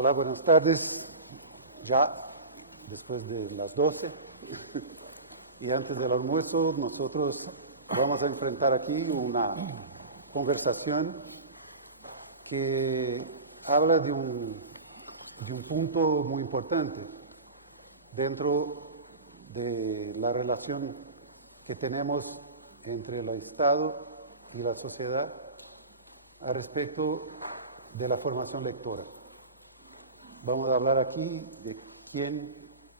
Hola, buenas tardes. Ya después de las 12 y antes del almuerzo, nosotros vamos a enfrentar aquí una conversación que habla de un punto muy importante dentro de la relación que tenemos entre el Estado y la sociedad a respecto de la formación lectora. Vamos a hablar aquí de quién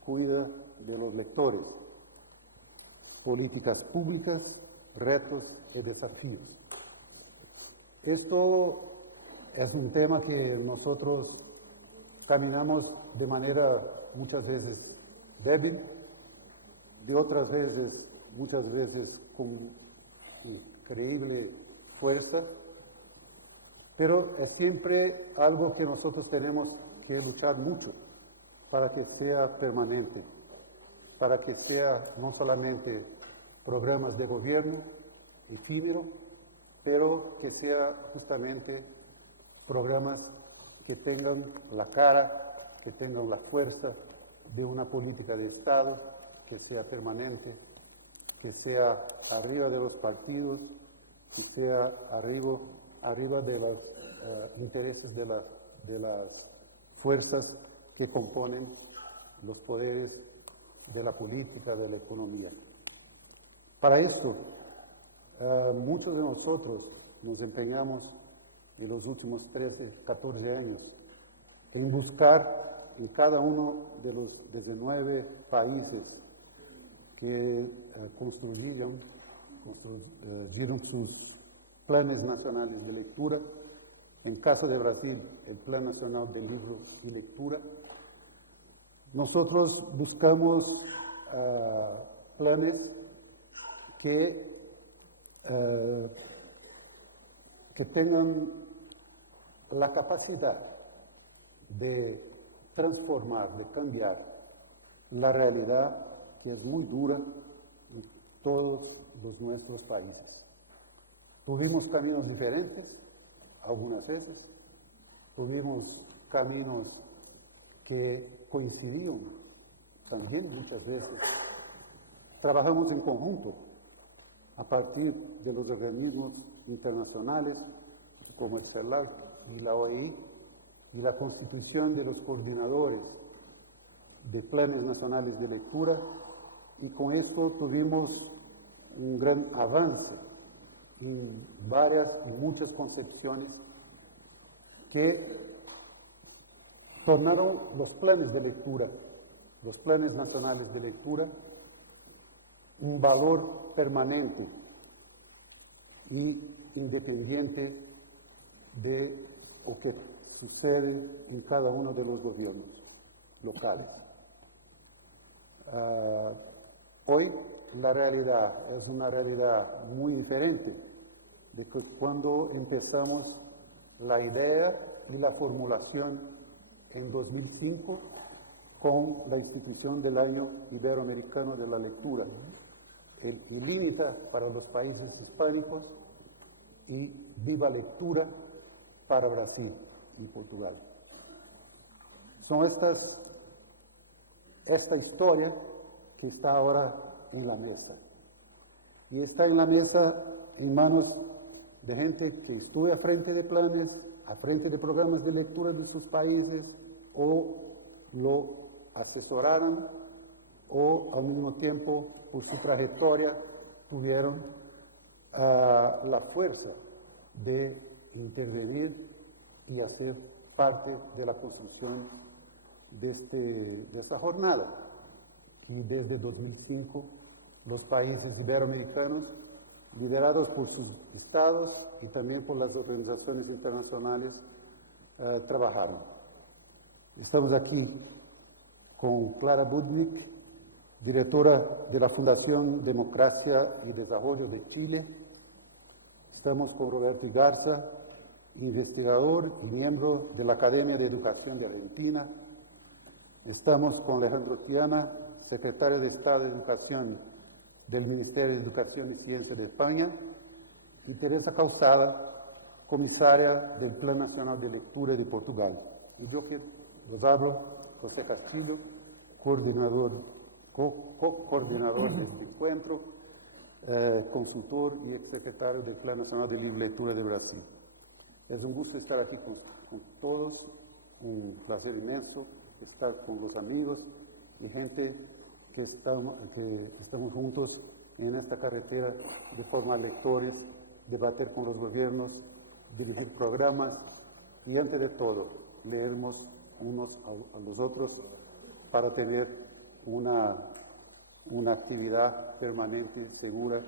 cuida de los lectores, políticas públicas, retos y desafíos. Esto es un tema que nosotros caminamos de manera muchas veces débil, de otras veces, muchas veces con increíble fuerza, pero es siempre algo que nosotros tenemos que luchar mucho para que sea permanente, para que sea no solamente programas de gobierno efímeros, pero que sea justamente programas que tengan la cara, que tengan la fuerza de una política de Estado, que sea permanente, que sea arriba de los partidos, que sea arriba de los intereses de las fuerzas que componen los poderes de la política, de la economía. Para esto, muchos de nosotros nos empeñamos en los últimos 13, 14 años en buscar en cada uno de los 19 países que construyeron sus planes nacionales de lectura. En caso de Brasil, el Plan Nacional de Libro y Lectura. Nosotros buscamos planes que tengan la capacidad de transformar, de cambiar la realidad que es muy dura en todos los nuestros países. Tuvimos caminos diferentes, algunas veces, tuvimos caminos que coincidían también muchas veces. Trabajamos en conjunto a partir de los organismos internacionales como el CELAC y la OEI y la constitución de los coordinadores de planes nacionales de lectura, y con esto tuvimos un gran avance en varias y muchas concepciones que tornaron los planes de lectura, los planes nacionales de lectura, un valor permanente y independiente de lo que sucede en cada uno de los gobiernos locales. Hoy la realidad es una realidad muy diferente de que cuando empezamos la idea y la formulación en 2005 con la institución del Año Iberoamericano de la Lectura, el ILIMITA para los países hispánicos y Viva Lectura para Brasil y Portugal. Son esta historia que está ahora en la mesa. Y está en la mesa en manos de gente que estuvo a frente de planes, a frente de programas de lectura de sus países, o lo asesoraron, o al mismo tiempo, por su trayectoria, tuvieron la fuerza de intervenir y hacer parte de la construcción de esta jornada. Y desde 2005, los países iberoamericanos, liderados por sus estados y también por las organizaciones internacionales, trabajaron. Estamos aquí con Clara Budnik, directora de la Fundación Democracia y Desarrollo de Chile. Estamos con Roberto Igarza, investigador y miembro de la Academia de Educación de Argentina. Estamos con Alejandro Tiana, secretario de Estado de Educación del Ministerio de Educación y Ciencia de España, y Teresa Calçada, comisaria del Plan Nacional de Lectura de Portugal. Y yo los hablo, José Castillo, coordinador, co-coordinador de este encuentro, consultor y exsecretario del Plan Nacional de Libro y Lectura de Brasil. Es un gusto estar aquí con todos, un placer inmenso estar con los amigos y gente que estamos juntos en esta carretera de formar lectores, debatir con los gobiernos, dirigir programas y, antes de todo, leernos unos a los otros para tener una actividad permanente, segura,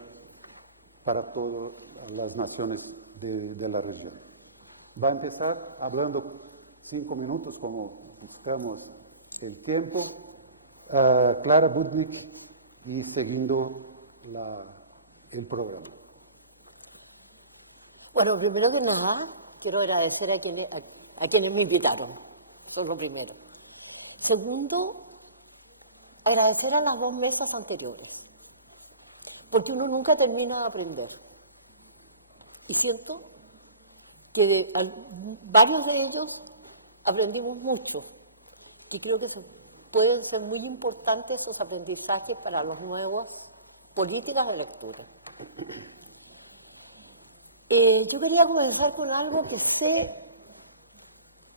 para todas las naciones de la región. Va a empezar hablando 5 minutos, como buscamos el tiempo, Clara Budnik, y siguiendo el programa. Bueno, primero que nada, quiero agradecer a quienes me invitaron, eso es lo primero. Segundo, agradecer a las 2 mesas anteriores, porque uno nunca termina de aprender. Y siento que varios de ellos aprendimos mucho, y creo que pueden ser muy importantes esos aprendizajes para las nuevas políticas de lectura. Yo quería comenzar con algo que sé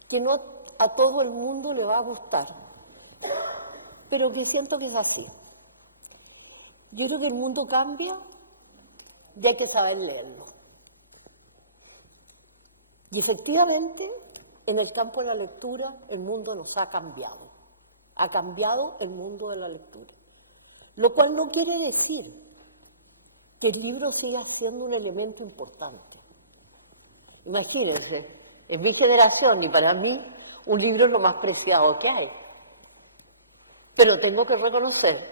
que no a todo el mundo le va a gustar, pero que siento que es así. Yo creo que el mundo cambia y hay que saber leerlo. Y efectivamente, en el campo de la lectura, el mundo nos ha cambiado. Ha cambiado el mundo de la lectura. Lo cual no quiere decir que el libro siga siendo un elemento importante. Imagínense, en mi generación y para mí, un libro es lo más preciado que hay. Pero tengo que reconocer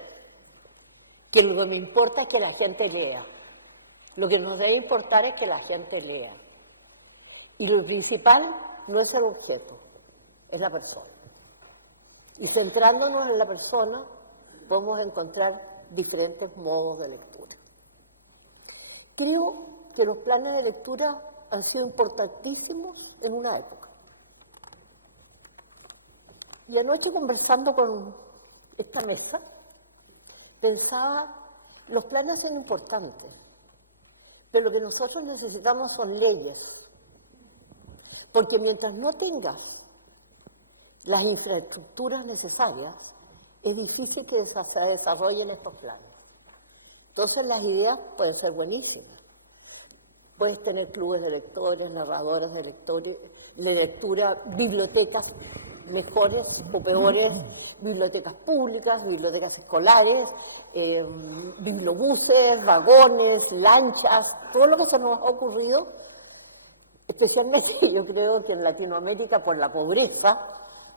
que lo que me importa es que la gente lea. Lo que nos debe importar es que la gente lea. Y lo principal no es el objeto, es la persona. Y centrándonos en la persona, podemos encontrar diferentes modos de lectura. Creo que los planes de lectura han sido importantísimos en una época. Y anoche, conversando con esta mesa, pensaba, los planes son importantes, pero lo que nosotros necesitamos son leyes. Porque mientras no tengas las infraestructuras necesarias, es difícil que se desarrollen estos planes. Entonces las ideas pueden ser buenísimas. Puedes tener clubes de lectores, narradores de lectores, de lectura, bibliotecas mejores o peores, bibliotecas públicas, bibliotecas escolares, bibliobuses, vagones, lanchas, todo lo que se nos ha ocurrido, especialmente yo creo que en Latinoamérica por la pobreza.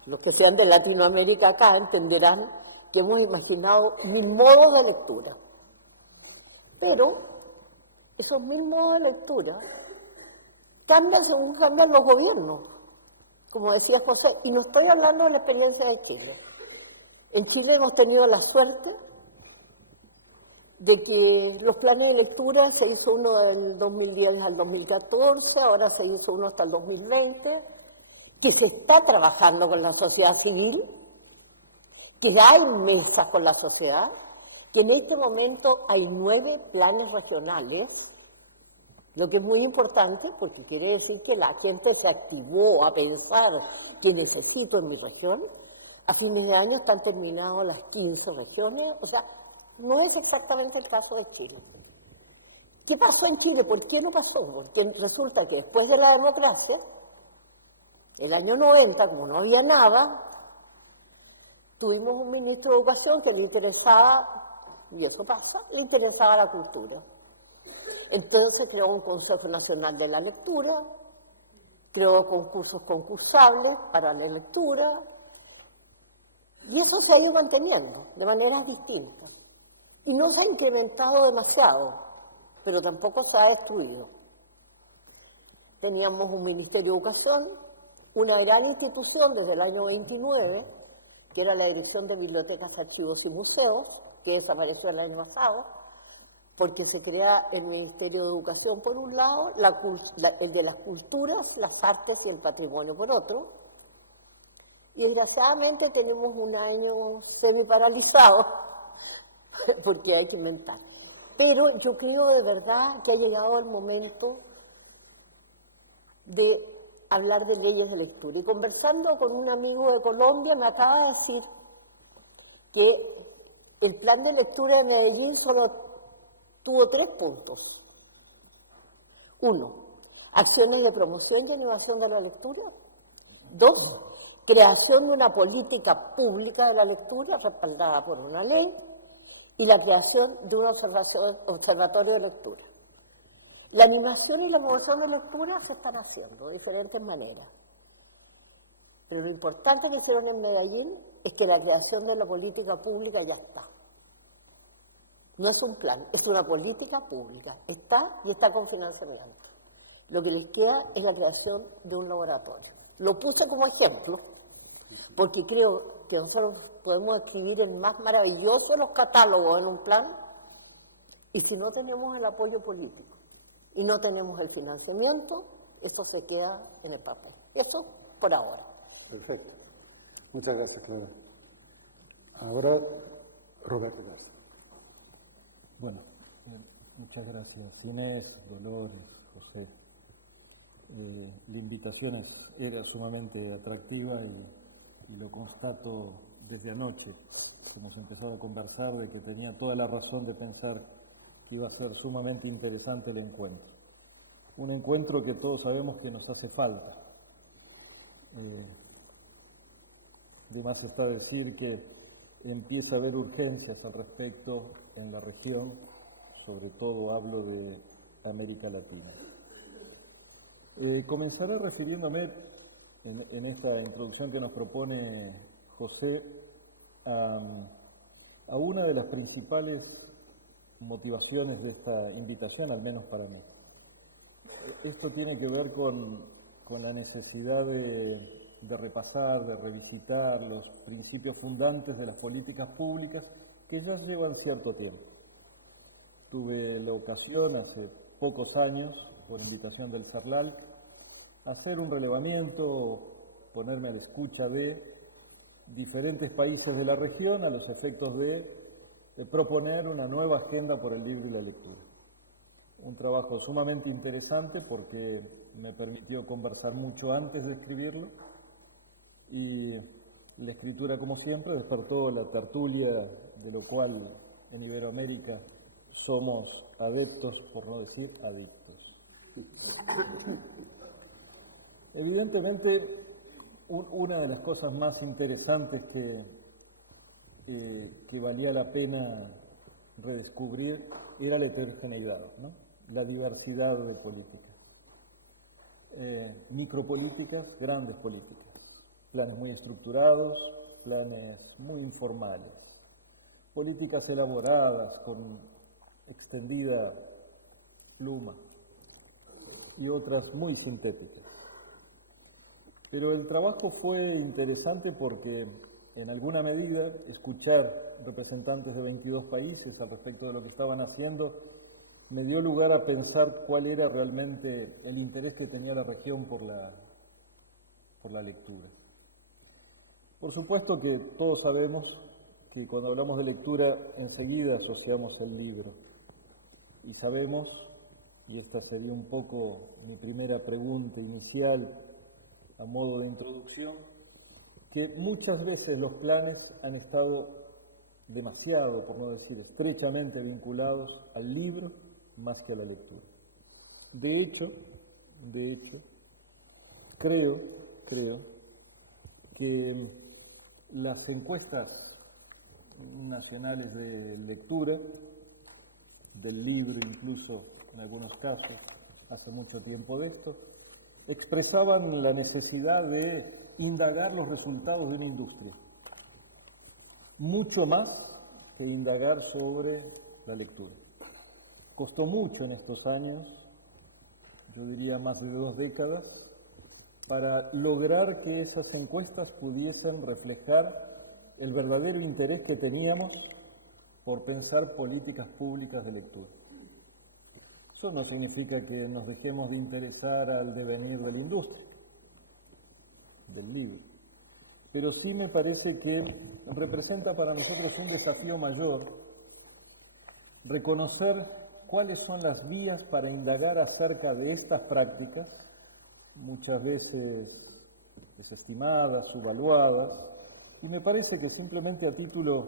Los que sean de Latinoamérica acá entenderán que hemos imaginado 1000 modos de lectura. Pero esos 1000 modos de lectura cambian según cambian los gobiernos, como decía José, y no estoy hablando de la experiencia de Chile. En Chile hemos tenido la suerte de que los planes de lectura, se hizo uno del 2010 al 2014, ahora se hizo uno hasta el 2020, que se está trabajando con la sociedad civil, que ya hay mesas con la sociedad, que en este momento hay 9 planes regionales, lo que es muy importante porque quiere decir que la gente se activó a pensar que necesito en mi región. A fines de año están terminadas las 15 regiones, o sea, no es exactamente el caso de Chile. ¿Qué pasó en Chile? ¿Por qué no pasó? Porque resulta que después de la democracia, el año 90, como no había nada, tuvimos un ministro de Educación que le interesaba, y eso pasa, le interesaba la cultura. Entonces creó un Consejo Nacional de la Lectura, creó concursos concursables para la lectura, y eso se ha ido manteniendo de maneras distintas. Y no se ha incrementado demasiado, pero tampoco se ha destruido. Teníamos un Ministerio de Educación, una gran institución desde el año 29, que era la Dirección de Bibliotecas, Archivos y Museos, que desapareció el año pasado, porque se crea el Ministerio de Educación por un lado, el de las culturas, las artes y el patrimonio por otro, Y desgraciadamente tenemos un año semi-paralizado, porque hay que inventar. Pero yo creo de verdad que ha llegado el momento de hablar de leyes de lectura. Y conversando con un amigo de Colombia me acaba de decir que el plan de lectura de Medellín solo tuvo 3 puntos. 1, acciones de promoción y animación de la lectura. 2, creación de una política pública de la lectura respaldada por una ley. Y la creación de un observatorio de lectura. La animación y la promoción de lectura se están haciendo de diferentes maneras. Pero lo importante que hicieron en Medellín es que la creación de la política pública ya está. No es un plan, es una política pública. Está y está con financiamiento. Lo que les queda es la creación de un laboratorio. Lo puse como ejemplo, porque creo que nosotros podemos escribir el más maravilloso de los catálogos en un plan, y si no tenemos el apoyo político y no tenemos el financiamiento, eso se queda en el papel. Eso por ahora. Perfecto. Muchas gracias, Clara. Ahora, Roberto. Bueno, muchas gracias. Inés, Dolores, José. La invitación era sumamente atractiva y lo constato desde anoche. Hemos empezado a conversar de que tenía toda la razón de pensar que iba a ser sumamente interesante el encuentro. Un encuentro que todos sabemos que nos hace falta. De más está decir que empieza a haber urgencias al respecto en la región, sobre todo hablo de América Latina. Comenzaré refiriéndome en esta introducción que nos propone José a una de las principales motivaciones de esta invitación, al menos para mí. Esto tiene que ver con la necesidad de repasar, de revisitar los principios fundantes de las políticas públicas que ya llevan cierto tiempo. Tuve la ocasión hace pocos años, por invitación del CERLAL, hacer un relevamiento, ponerme a la escucha de diferentes países de la región a los efectos de proponer una nueva agenda por el libro y la lectura. Un trabajo sumamente interesante porque me permitió conversar mucho antes de escribirlo y la escritura, como siempre, despertó la tertulia, de lo cual en Iberoamérica somos adeptos, por no decir adictos. Evidentemente, una de las cosas más interesantes que valía la pena redescubrir era la heterogeneidad, ¿no? La diversidad de políticas. Micropolíticas, grandes políticas. Planes muy estructurados, planes muy informales. Políticas elaboradas con extendida pluma y otras muy sintéticas. Pero el trabajo fue interesante porque, en alguna medida, escuchar representantes de 22 países al respecto de lo que estaban haciendo me dio lugar a pensar cuál era realmente el interés que tenía la región por la lectura. Por supuesto que todos sabemos que cuando hablamos de lectura enseguida asociamos el libro. Y sabemos, y esta sería un poco mi primera pregunta inicial a modo de introducción, que muchas veces los planes han estado demasiado, por no decir estrechamente vinculados al libro más que a la lectura. De hecho, creo que las encuestas nacionales de lectura, del libro incluso en algunos casos, hace mucho tiempo de esto, expresaban la necesidad de indagar los resultados de una industria, mucho más que indagar sobre la lectura. Costó mucho en estos años, yo diría más de 2 décadas, para lograr que esas encuestas pudiesen reflejar el verdadero interés que teníamos por pensar políticas públicas de lectura. Eso no significa que nos dejemos de interesar al devenir de la industria, del libro, pero sí me parece que representa para nosotros un desafío mayor reconocer cuáles son las vías para indagar acerca de estas prácticas, muchas veces desestimadas, subvaluadas, y me parece que simplemente a título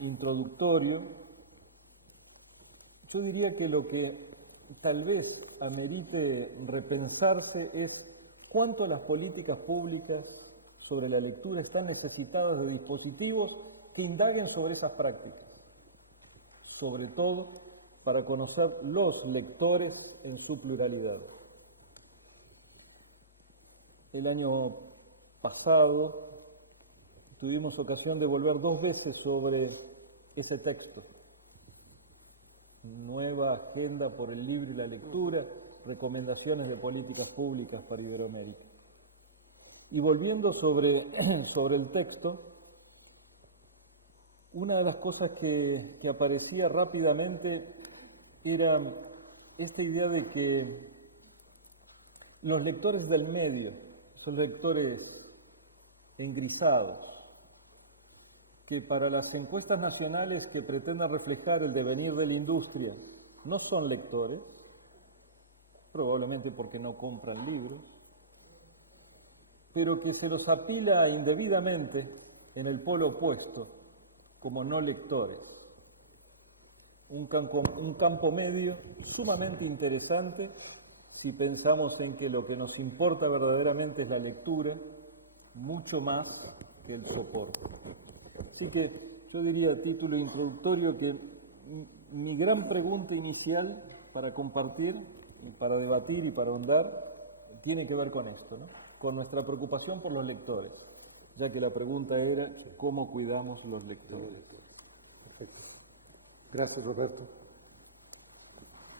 introductorio, yo diría que lo que tal vez amerite repensarse es cuánto las políticas públicas sobre la lectura están necesitadas de dispositivos que indaguen sobre esas prácticas, sobre todo para conocer los lectores en su pluralidad. El año pasado tuvimos ocasión de volver 2 veces sobre ese texto. Nueva agenda por el libro y la lectura, recomendaciones de políticas públicas para Iberoamérica. Y volviendo sobre el texto, una de las cosas que aparecía rápidamente era esta idea de que los lectores del medio, esos lectores engrisados, que para las encuestas nacionales que pretenden reflejar el devenir de la industria no son lectores, probablemente porque no compran libros, pero que se los apila indebidamente en el polo opuesto como no lectores. Un campo medio sumamente interesante si pensamos en que lo que nos importa verdaderamente es la lectura, mucho más que el soporte. Así que yo diría a título introductorio que mi gran pregunta inicial para compartir, para debatir y para ahondar, tiene que ver con esto, ¿no? Con nuestra preocupación por los lectores, ya que la pregunta era ¿cómo cuidamos los lectores? Perfecto. Gracias, Roberto.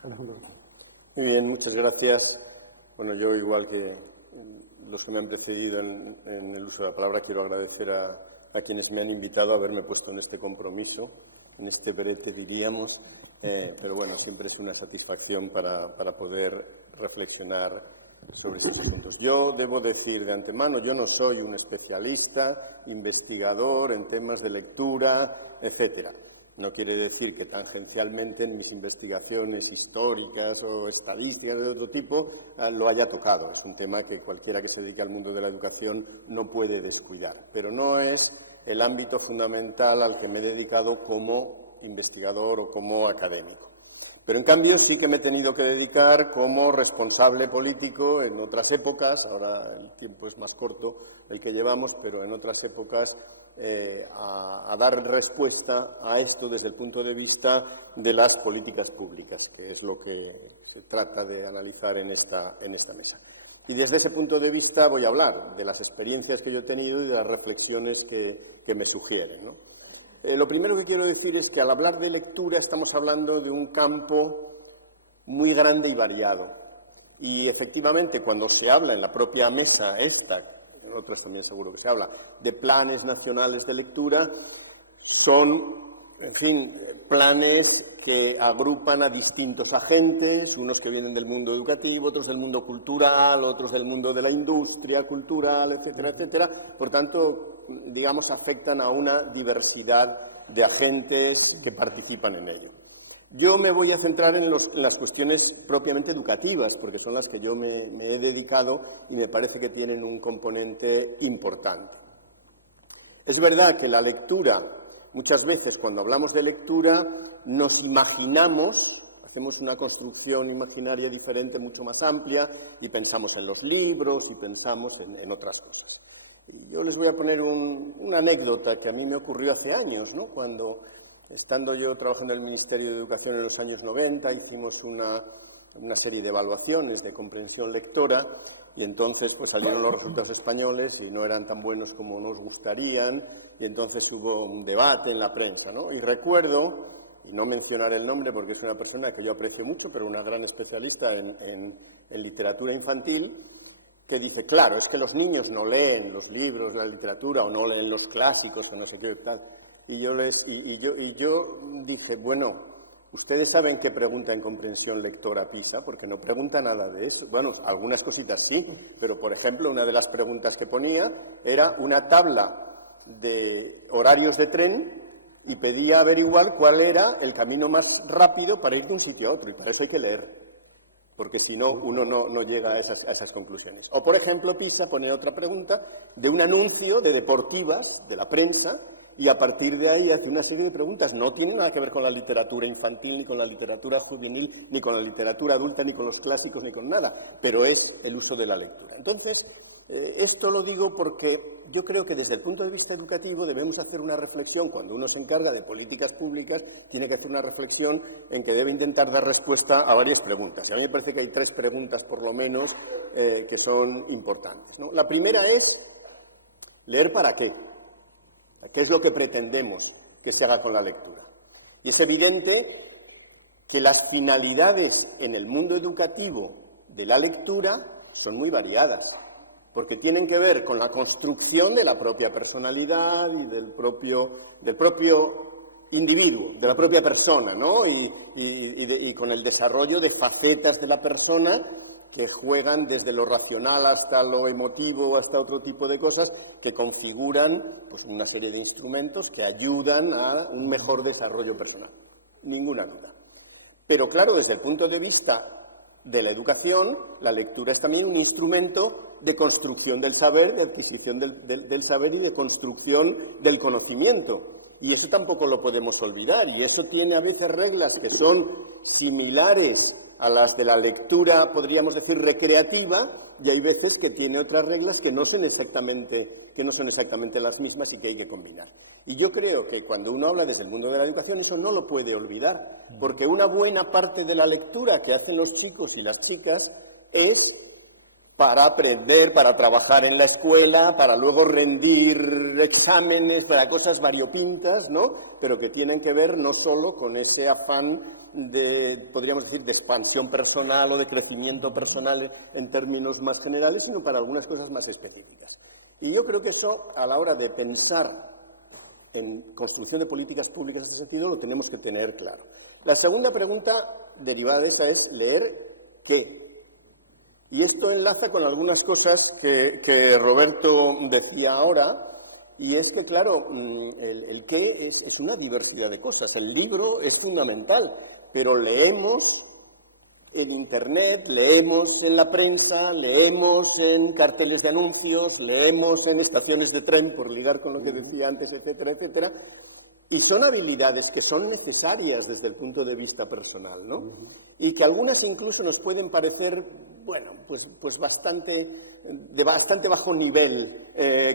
Alejandro. Muy bien, muchas gracias. Bueno, yo igual que los que me han precedido en el uso de la palabra, quiero agradecer a quienes me han invitado a haberme puesto en este compromiso, en este brete diríamos, pero bueno, siempre es una satisfacción para poder reflexionar sobre estos puntos. Yo debo decir de antemano, yo no soy un especialista, investigador en temas de lectura, etcétera. No quiere decir que tangencialmente en mis investigaciones históricas o estadísticas de otro tipo lo haya tocado. Es un tema que cualquiera que se dedique al mundo de la educación no puede descuidar. Pero no es el ámbito fundamental al que me he dedicado como investigador o como académico. Pero en cambio sí que me he tenido que dedicar como responsable político en otras épocas, ahora el tiempo es más corto el que llevamos, pero en otras épocas a dar respuesta a esto desde el punto de vista de las políticas públicas, que es lo que se trata de analizar en esta mesa. Y desde ese punto de vista voy a hablar de las experiencias que yo he tenido y de las reflexiones que me sugieren, ¿no? Lo primero que quiero decir es que al hablar de lectura estamos hablando de un campo muy grande y variado. Y efectivamente cuando se habla en la propia mesa esta, en otras también seguro que se habla, de planes nacionales de lectura, son, en fin, planes que agrupan a distintos agentes, unos que vienen del mundo educativo, otros del mundo cultural, otros del mundo de la industria cultural, etcétera, etcétera. Por tanto, digamos, afectan a una diversidad de agentes que participan en ello. Yo me voy a centrar en las cuestiones propiamente educativas, porque son las que yo me he dedicado y me parece que tienen un componente importante. Es verdad que la lectura, muchas veces cuando hablamos de lectura, nos imaginamos, hacemos una construcción imaginaria diferente, mucho más amplia, y pensamos en los libros y pensamos en otras cosas. Y yo les voy a poner una anécdota que a mí me ocurrió hace años, ¿no? Cuando, estando yo trabajando en el Ministerio de Educación en los años 90, hicimos una serie de evaluaciones de comprensión lectora, y entonces pues salieron los resultados españoles y no eran tan buenos como nos gustarían, y entonces hubo un debate en la prensa, ¿no? Y recuerdo, y no mencionaré el nombre porque es una persona que yo aprecio mucho, pero una gran especialista en literatura infantil, que dice, claro, es que los niños no leen los libros, la literatura, o no leen los clásicos, o no sé qué tal. Y yo dije, bueno, ustedes saben qué pregunta en comprensión lectora PISA, porque no pregunta nada de eso. Bueno, algunas cositas sí, pero por ejemplo, una de las preguntas que ponía era una tabla de horarios de tren y pedía averiguar cuál era el camino más rápido para ir de un sitio a otro, y para eso hay que leer, porque si no, uno no llega a esas conclusiones. O, por ejemplo, PISA pone otra pregunta de un anuncio de deportivas, de la prensa, y a partir de ahí hace una serie de preguntas. No tiene nada que ver con la literatura infantil, ni con la literatura juvenil, ni con la literatura adulta, ni con los clásicos, ni con nada, pero es el uso de la lectura. Entonces, esto lo digo porque yo creo que desde el punto de vista educativo debemos hacer una reflexión. Cuando uno se encarga de políticas públicas, tiene que hacer una reflexión en que debe intentar dar respuesta a varias preguntas. Y a mí me parece que hay 3 preguntas, por lo menos, que son importantes, ¿no? La primera es, ¿leer para qué? ¿Qué es lo que pretendemos que se haga con la lectura? Y es evidente que las finalidades en el mundo educativo de la lectura son muy variadas, porque tienen que ver con la construcción de la propia personalidad y del propio individuo, de la propia persona, ¿no? Y con el desarrollo de facetas de la persona que juegan desde lo racional hasta lo emotivo, hasta otro tipo de cosas, que configuran pues, una serie de instrumentos que ayudan a un mejor desarrollo personal. Ninguna duda. Pero claro, desde el punto de vista de la educación, la lectura es también un instrumento de construcción del saber, de adquisición del saber y de construcción del conocimiento. Y eso tampoco lo podemos olvidar. Y eso tiene a veces reglas que son similares a las de la lectura, podríamos decir, recreativa, y hay veces que tiene otras reglas que no son exactamente las mismas y que hay que combinar. Y yo creo que cuando uno habla desde el mundo de la educación, eso no lo puede olvidar, porque una buena parte de la lectura que hacen los chicos y las chicas es para aprender, para trabajar en la escuela, para luego rendir exámenes, para cosas variopintas, ¿no? Pero que tienen que ver no solo con ese afán podríamos decir, de expansión personal o de crecimiento personal en términos más generales, sino para algunas cosas más específicas. Y yo creo que eso, a la hora de pensar en construcción de políticas públicas en ese sentido, lo tenemos que tener claro. La segunda pregunta derivada de esa es ¿leer qué? Y esto enlaza con algunas cosas que Roberto decía ahora, y es que, claro, el qué es una diversidad de cosas. El libro es fundamental, pero leemos en Internet, leemos en la prensa, leemos en carteles de anuncios, leemos en estaciones de tren, por ligar con lo que decía antes, etcétera, etcétera. Y son habilidades que son necesarias desde el punto de vista personal, ¿no? Y que algunas incluso nos pueden parecer, bueno, pues de bastante bajo nivel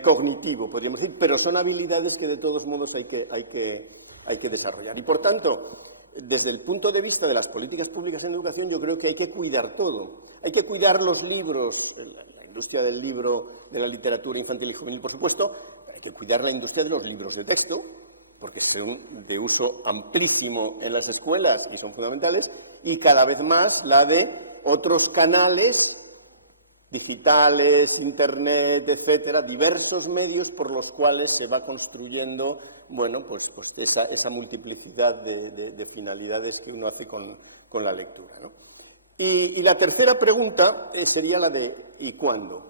cognitivo, podríamos decir, pero son habilidades que de todos modos hay que desarrollar. Y por tanto, desde el punto de vista de las políticas públicas en educación, yo creo que hay que cuidar todo. Hay que cuidar los libros, la industria del libro, de la literatura infantil y juvenil, por supuesto. Hay que cuidar la industria de los libros de texto, porque son de uso amplísimo en las escuelas y son fundamentales, y cada vez más la de otros canales digitales, Internet, etcétera, diversos medios por los cuales se va construyendo, bueno, pues esa multiplicidad de finalidades que uno hace con la lectura, ¿no? Y la tercera pregunta sería la de ¿y cuándo?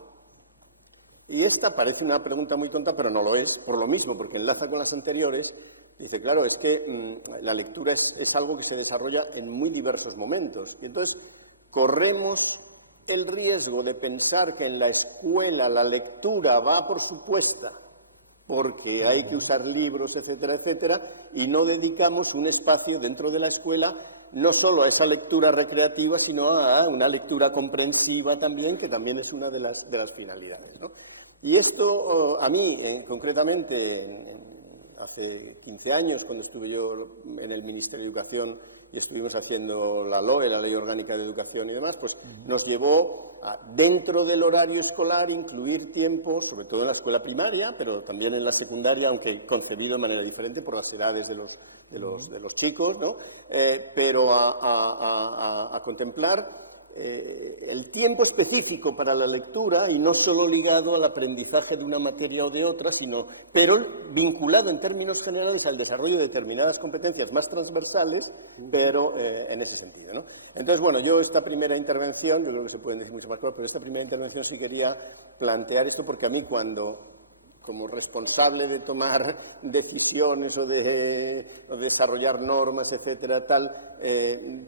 Y esta parece una pregunta muy tonta, pero no lo es, por lo mismo, porque enlaza con las anteriores. Dice, claro, es que la lectura es algo que se desarrolla en muy diversos momentos. Y entonces corremos el riesgo de pensar que en la escuela la lectura va por supuesta, porque hay que usar libros, etcétera, etcétera, y no dedicamos un espacio dentro de la escuela no solo a esa lectura recreativa, sino a una lectura comprensiva también, que también es una de las finalidades, ¿no? Y esto, a mí, concretamente, hace 15 años, cuando estuve yo en el Ministerio de Educación y estuvimos haciendo la LOE, la Ley Orgánica de Educación y demás, pues nos llevó a, dentro del horario escolar, incluir tiempo, sobre todo en la escuela primaria, pero también en la secundaria, aunque concebido de manera diferente por las edades de los chicos, ¿no? Pero a contemplar el tiempo específico para la lectura, y no solo ligado al aprendizaje de una materia o de otra, pero vinculado en términos generales al desarrollo de determinadas competencias más transversales, pero en ese sentido, ¿no? Entonces, bueno, yo esta primera intervención, yo creo que se pueden decir mucho más cosas, pero esta primera intervención sí quería plantear esto, porque a mí cuando como responsable de tomar decisiones o de desarrollar normas, etcétera, tal,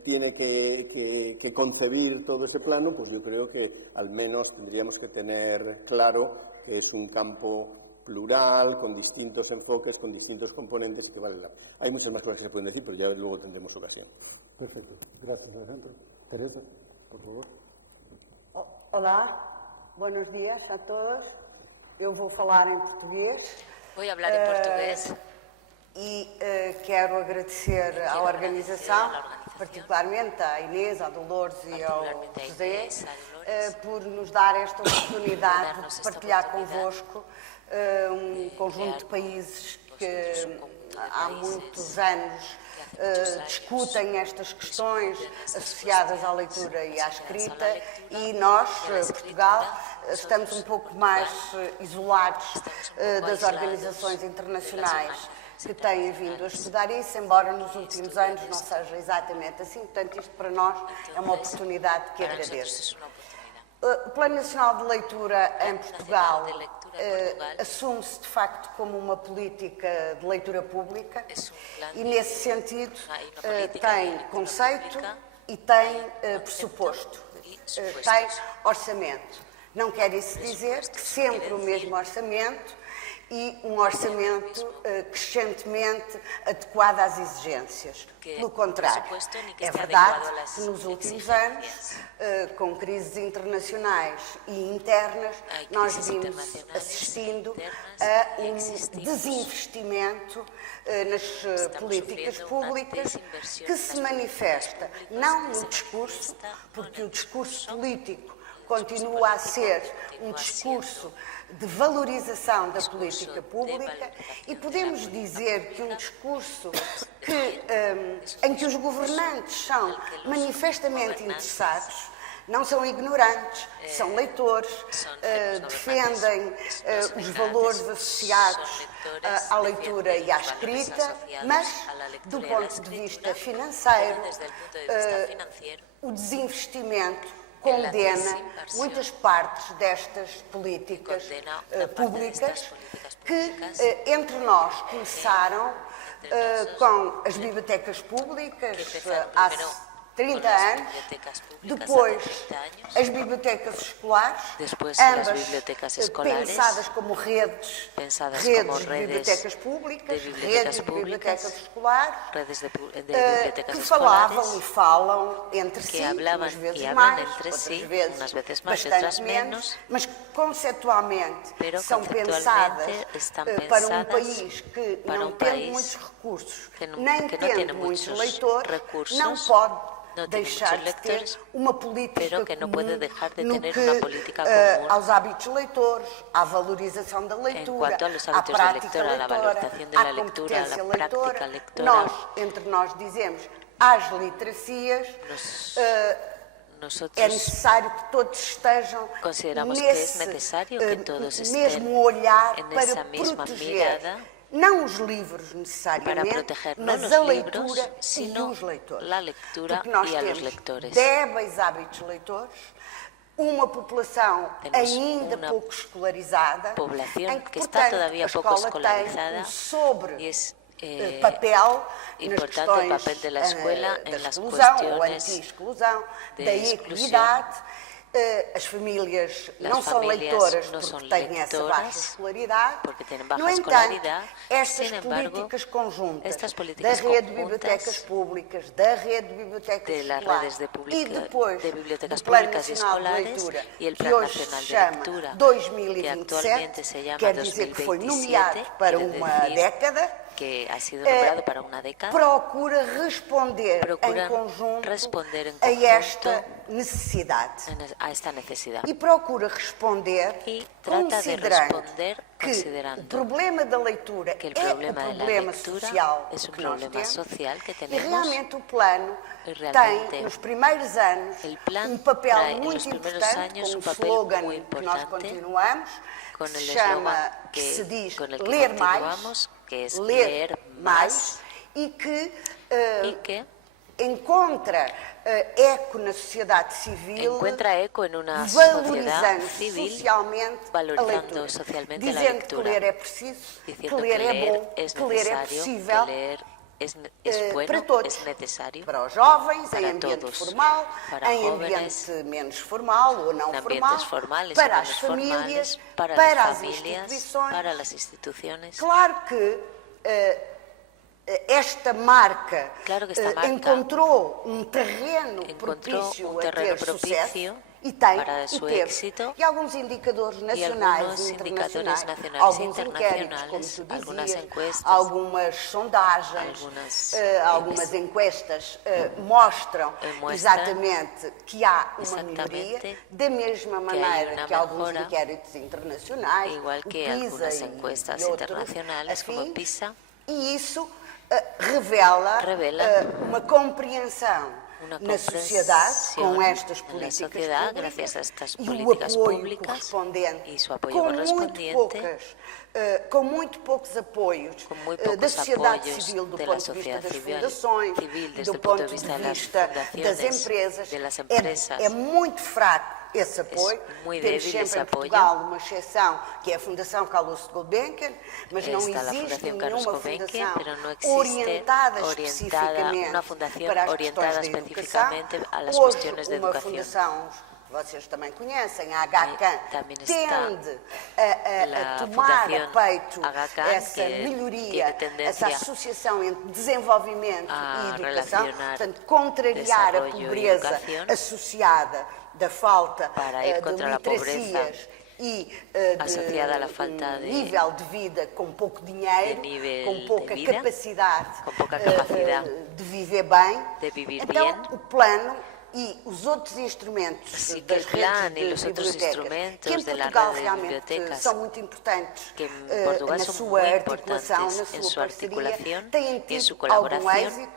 tiene que concebir todo ese plano, pues yo creo que al menos tendríamos que tener claro que es un campo plural, con distintos enfoques, con distintos componentes, que vale la pena. Hay muchas más cosas que se pueden decir, pero ya luego tendremos ocasión. Perfecto. Gracias, Alejandro. Teresa, por favor. Olá, buenos días a todos. Eu vou falar em português. Voy a hablar en portugués. Quero agradecer à organização, particularmente à Inês, à Dolores e ao José, por nos dar esta oportunidade de partilhar convosco conjunto de países que há muitos anos discutem estas questões associadas à leitura e à escrita, e nós, Portugal, estamos um pouco mais isolados das organizações internacionais que têm vindo a estudar isso, embora nos últimos anos não seja exatamente assim. Portanto, isto para nós é uma oportunidade que agradeço. O Plano Nacional de Leitura em Portugal assume-se de facto como uma política de leitura pública e, nesse sentido, tem conceito e tem pressuposto, tem orçamento. Não quer isso dizer que sempre o mesmo orçamento e um orçamento crescentemente adequado às exigências. Pelo contrário, é verdade que nos últimos anos, com crises internacionais e internas, nós vimos assistindo a um desinvestimento nas políticas públicas que se manifesta não no discurso, porque o discurso político continua a ser um discurso de valorização da política pública, e podemos dizer que um discurso em que os governantes são manifestamente interessados, não são ignorantes, são leitores, defendem os valores associados à leitura e à escrita, mas, do ponto de vista financeiro, o desinvestimento condena muitas partes destas políticas públicas que entre nós começaram com as bibliotecas públicas há 30 anos, depois as bibliotecas escolares, ambas pensadas como redes de bibliotecas públicas, redes de bibliotecas escolares, que falavam e falam entre si, umas vezes mais, outras vezes bastante menos, mas conceptualmente são pensadas para um país que, não tendo muitos recursos, nem tendo muitos leitores, não pode deixar de ter uma política comum no que aos hábitos leitores, à valorização da leitura, à prática leitora, à competência leitora. Nós, entre nós, dizemos às literacias, é necessário que todos estejam nesse mesmo olhar para proteger não os livros necessariamente, mas a leitura e os leitores. Porque nós temos débeis hábitos leitores, uma população ainda pouco escolarizada, em que, portanto, a escola tem um sobre-papel nas questões da exclusão ou anti-exclusão, da equidade. As famílias não são leitoras porque têm essa baixa escolaridade. No entanto, estas políticas conjuntas da rede de bibliotecas públicas, da rede de bibliotecas escolares e depois do Plano Nacional de Leitura, que hoje se chama 2027, quer dizer que foi nomeado para uma década, que ha sido nombrado para una década, procura responder em conjunto a esta necessidade. E procura responder considerando que o problema da leitura é o problema social que nós temos, e realmente o plano tem, nos primeiros anos, um papel muito importante, com um slogan que nós continuamos, que se diz ler mais, e que encontra eco na sociedade civil, encuentra eco en una sociedad valorizando civil, socialmente a valorizando leitura, socialmente la dizendo que lectura, ler é preciso, diciendo que ler é leer bom, es que ler é necesario, possível, que leer es para bueno, todos, es necesario para os jovens, para em ambiente todos, formal, para em jóvenes, ambiente menos formal ou não en formal, ambientes formales para o as menos famílias, formales, para para las as familias, instituições. para las instituciones. Claro que esta marca, Claro que esta marca encontrou um terreno encontrou propício um a terreno ter propício sucesso e tem para e su teve. éxito, E alguns indicadores y nacionais algunos e indicadores internacionais, nacionales e alguns inquéritos, como internacionales, tu algunas dizias, encuestas, algumas sondagens, algumas encuestas mostram muestran exatamente que há uma exactamente melhoria, da mesma hay maneira una que alguns mejora, inquéritos internacionais, igual o que PISA algunas e encuestas outros internacionales como afins, PISA, e isso revela uma compreensão una na sociedade com comprensión estas en la políticas sociedad públicas gracias a estas e o políticas apoio públicas correspondente, y su apoyo com correspondiente, muito poucos apoios con muy da pocos sociedade apoyos civil do de la ponto de vista sociedad das civil, fundações, desde do el punto ponto de de vista de las vista fundaciones, das empresas. de las empresas. É muito fraco esse apoio. muy Temos débil sempre ese em apoyo. Portugal uma exceção, que é a Fundação Carlos Gulbenkian, mas não Está la existe Fundación Carlos nenhuma Gulbenkian, fundação pero no existe orientada una especificamente fundación para as orientada questões da específicamente educação. a las Hoje, cuestiones de uma educación. fundação, vocês também conhecem, a HCAN, También está tende la a tomar a Fundación peito HCAN, essa que melhoria, tiene tendencia essa associação entre desenvolvimento a e educação, relacionar portanto, contrariar a desarrollo y pobreza educación associada da falta para ir de contra la literacias e asociada a la falta de nível de vida com pouco dinheiro, de nivel com pouca de vida, capacidade, com pouca capacidade de viver bem. de vivir então, bien. o plano e os outros instrumentos Así que das el plan redes y de los otros bibliotecas, instrumentos que em de la Portugal red de realmente bibliotecas, são muito importantes que en Portugal na son sua muy articulação, na importantes en su sua parceria, articulación têm y en su tido algum colaboración, êxito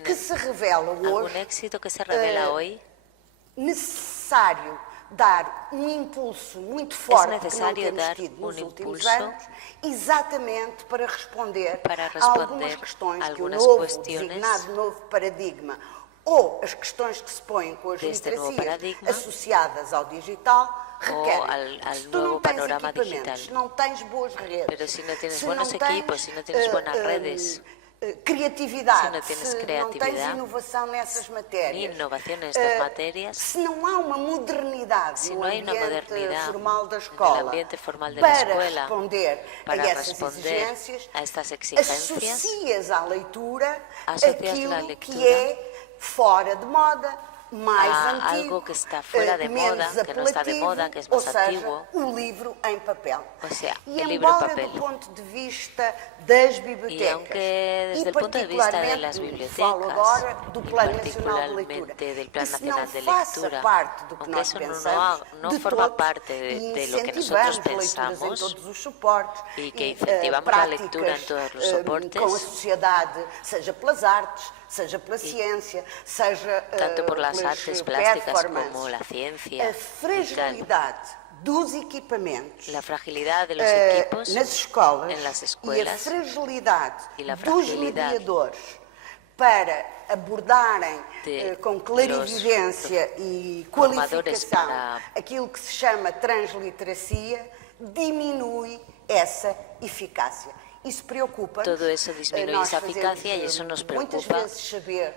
que tienen se revela algún hoje éxito que se revela hoy. necessário dar um impulso muito forte que não necessário temos dar tido nos últimos impulso anos, exatamente para responder para a responder algumas questões que o algunas novo, cuestiones designado novo paradigma, ou as questões que se põem com as deste novo literacias paradigma, associadas ao digital, requerem. al Se tu não nuevo tens panorama equipamentos, digital. se não tens boas redes, Pero si no tienes se buenos não tens, equipos, si no tienes buenas redes, criatividade, se não tienes se não tens creatividade, inovação nessas ni matérias, innovación en estas materias, se não há uma modernidade si no no hay una ambiente modernidad formal da en el escola ambiente formal de la para escuela responder para a essas responder exigências, a estas exigencias, associas à leitura asocias la aquilo lectura que é fora de moda, mais a antigo, algo que está fuera de menos moda, que no está de apelativo, moda, que es ou más seja, antiguo. o livro em papel. O sea, E el libro en embora papel. do ponto de vista das bibliotecas, Y aunque desde el punto de vista de las bibliotecas, falo agora do y Plano Nacional de Leitura, particularmente del Plan isso Nacional não de faça Lectura, parte do que aunque nós eso pensamos, no de forma todo, parte e de lo que nosotros incentivamos leituras em pensamos, todos os suportes y que e, incentivamos la lectura en práticas, todos los soportes, com a sociedade, seja pelas artes, seja pela ciência, seja tanto por las pelas artes plásticas performances. como la ciencia A y tal. fragilidade dos equipamentos La fragilidad de los equipos nas escolas en las e a escuelas fragilidade y la dos fragilidad mediadores para abordarem de com clarividência e formadores qualificação para- aquilo que se chama transliteracia, diminui essa eficácia. Isso preocupa-nos. Todo eso disminuye Nós esa eficacia fazemos, y eso nos muitas preocupa. vezes saber,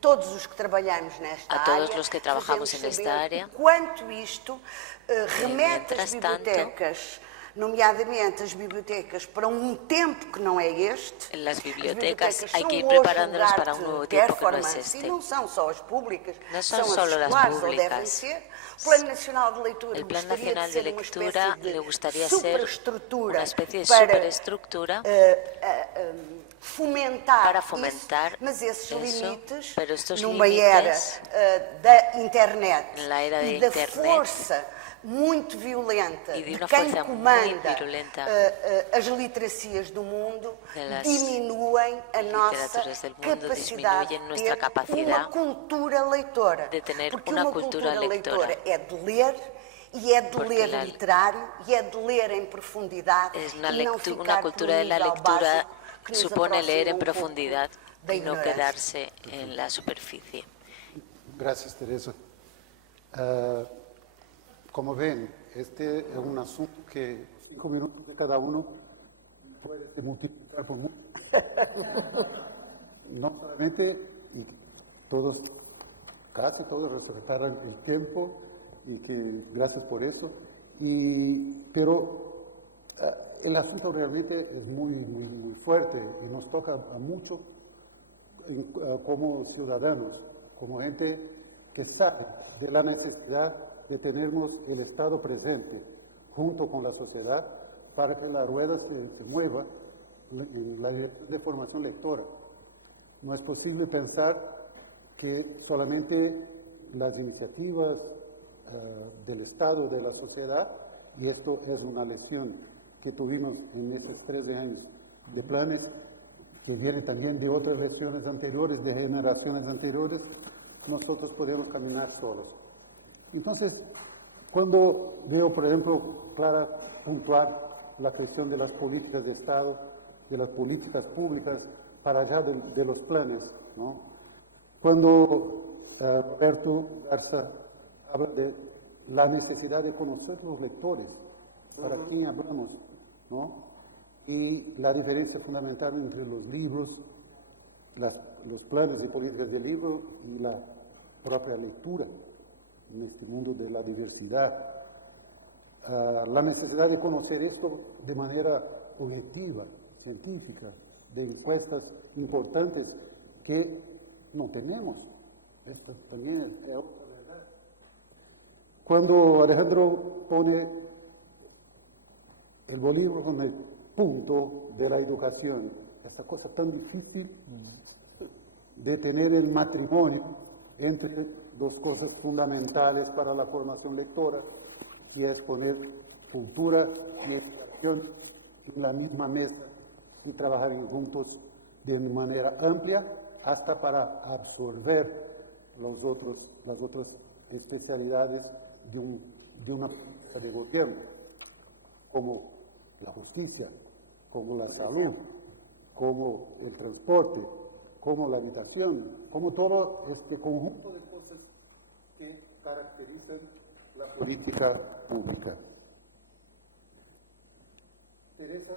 todos os que trabalhamos nesta A área, todos los que trabajamos fazemos en saber esta área, o quanto isto remete as mientras tanto, bibliotecas, nomeadamente as bibliotecas, para um tempo que não é este. En las As bibliotecas hay são que ir hoje preparándolas lugar para un de nuevo tiempo que no es performance, este. E não são só as públicas, No son são as solo las escolares, ou devem públicas. ser. O Plano Nacional de Leitura El Plan gostaria Nacional de de ser uma Lectura espécie de le gustaría ser superestrutura una especie de para superestructura fomentar, para fomentar isso, mas esses eso, limites, pero estos numa límites, era da internet en la era de e da internet, força muito violenta y de de una quem fuerza muy comanda virulenta as literacias do mundo, de las diminuem a nossa literaturas del mundo, capacidade disminuyen de nuestra ter capacidad uma cultura leitora. de tener Porque una uma cultura lectora. é de ler, e é de Porque ler la- literário, e é de ler em profundidade, Es una, e não una ficar cultura por de la nível lectura básico que nos supone leer en aproxima pouco profundidad de y no ignorancia. quedarse en la superficie. Gracias, Teresa. Como ven, este es un asunto que 5 minutos de cada uno puede multiplicar por mucho. No solamente, y todos, casi todos respetaran el tiempo, y que gracias por eso, pero el asunto realmente es muy fuerte y nos toca a muchos como ciudadanos, como gente que sabe de la necesidad de tenernos el Estado presente junto con la sociedad para que la rueda se mueva en la dirección de formación lectora. No es posible pensar que solamente las iniciativas del Estado, de la sociedad, y esto es una lección que tuvimos en estos 13 años de planes, que viene también de otras lecciones anteriores, de generaciones anteriores, nosotros podemos caminar solos. Entonces, cuando veo, por ejemplo, Clara puntuar la cuestión de las políticas de Estado, de las políticas públicas, para allá de los planes, ¿no? Cuando Roberto Garza habla de la necesidad de conocer los lectores, para quién hablamos, ¿no? Y la diferencia fundamental entre los libros, los planes de políticas de libro y la propia lectura en este mundo de la diversidad. La necesidad de conocer esto de manera objetiva, científica, de encuestas importantes que no tenemos. Esto también es otra verdad. Cuando Alejandro pone el bolígrafo en el punto de la educación, esta cosa tan difícil de tener el matrimonio entre dos cosas fundamentales para la formación lectora, y es poner cultura y educación en la misma mesa y trabajar juntos de manera amplia hasta para absorber las otras especialidades de una política de gobierno, como la justicia, como la salud, como el transporte, como la habitación, como todo este conjunto de cosas que caracterizan la política pública. Teresa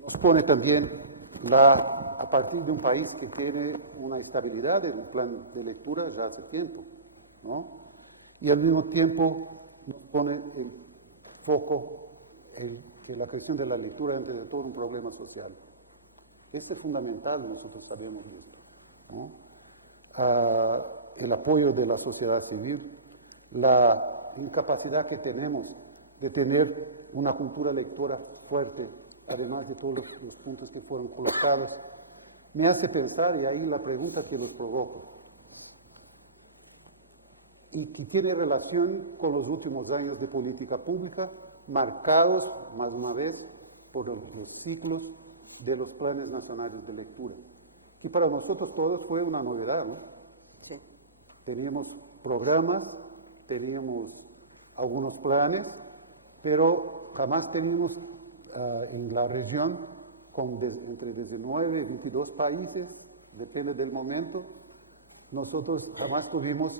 nos pone también a partir de un país que tiene una estabilidad en el plan de lectura ya hace tiempo, ¿no? Y al mismo tiempo nos pone el foco en que la cuestión de la lectura es de todo un problema social. Esto es fundamental, nosotros sabemos de esto, ¿no? El apoyo de la sociedad civil, la incapacidad que tenemos de tener una cultura lectora fuerte, además de todos los puntos que fueron colocados, me hace pensar, y ahí la pregunta que los provoco, y que tiene relación con los últimos años de política pública, marcados, más una vez, por los ciclos de los planes nacionales de lectura. Y para nosotros todos fue una novedad, ¿no? Sí. Teníamos programas, teníamos algunos planes, pero jamás teníamos en la región, entre 19 y 22 países, depende del momento, nosotros jamás tuvimos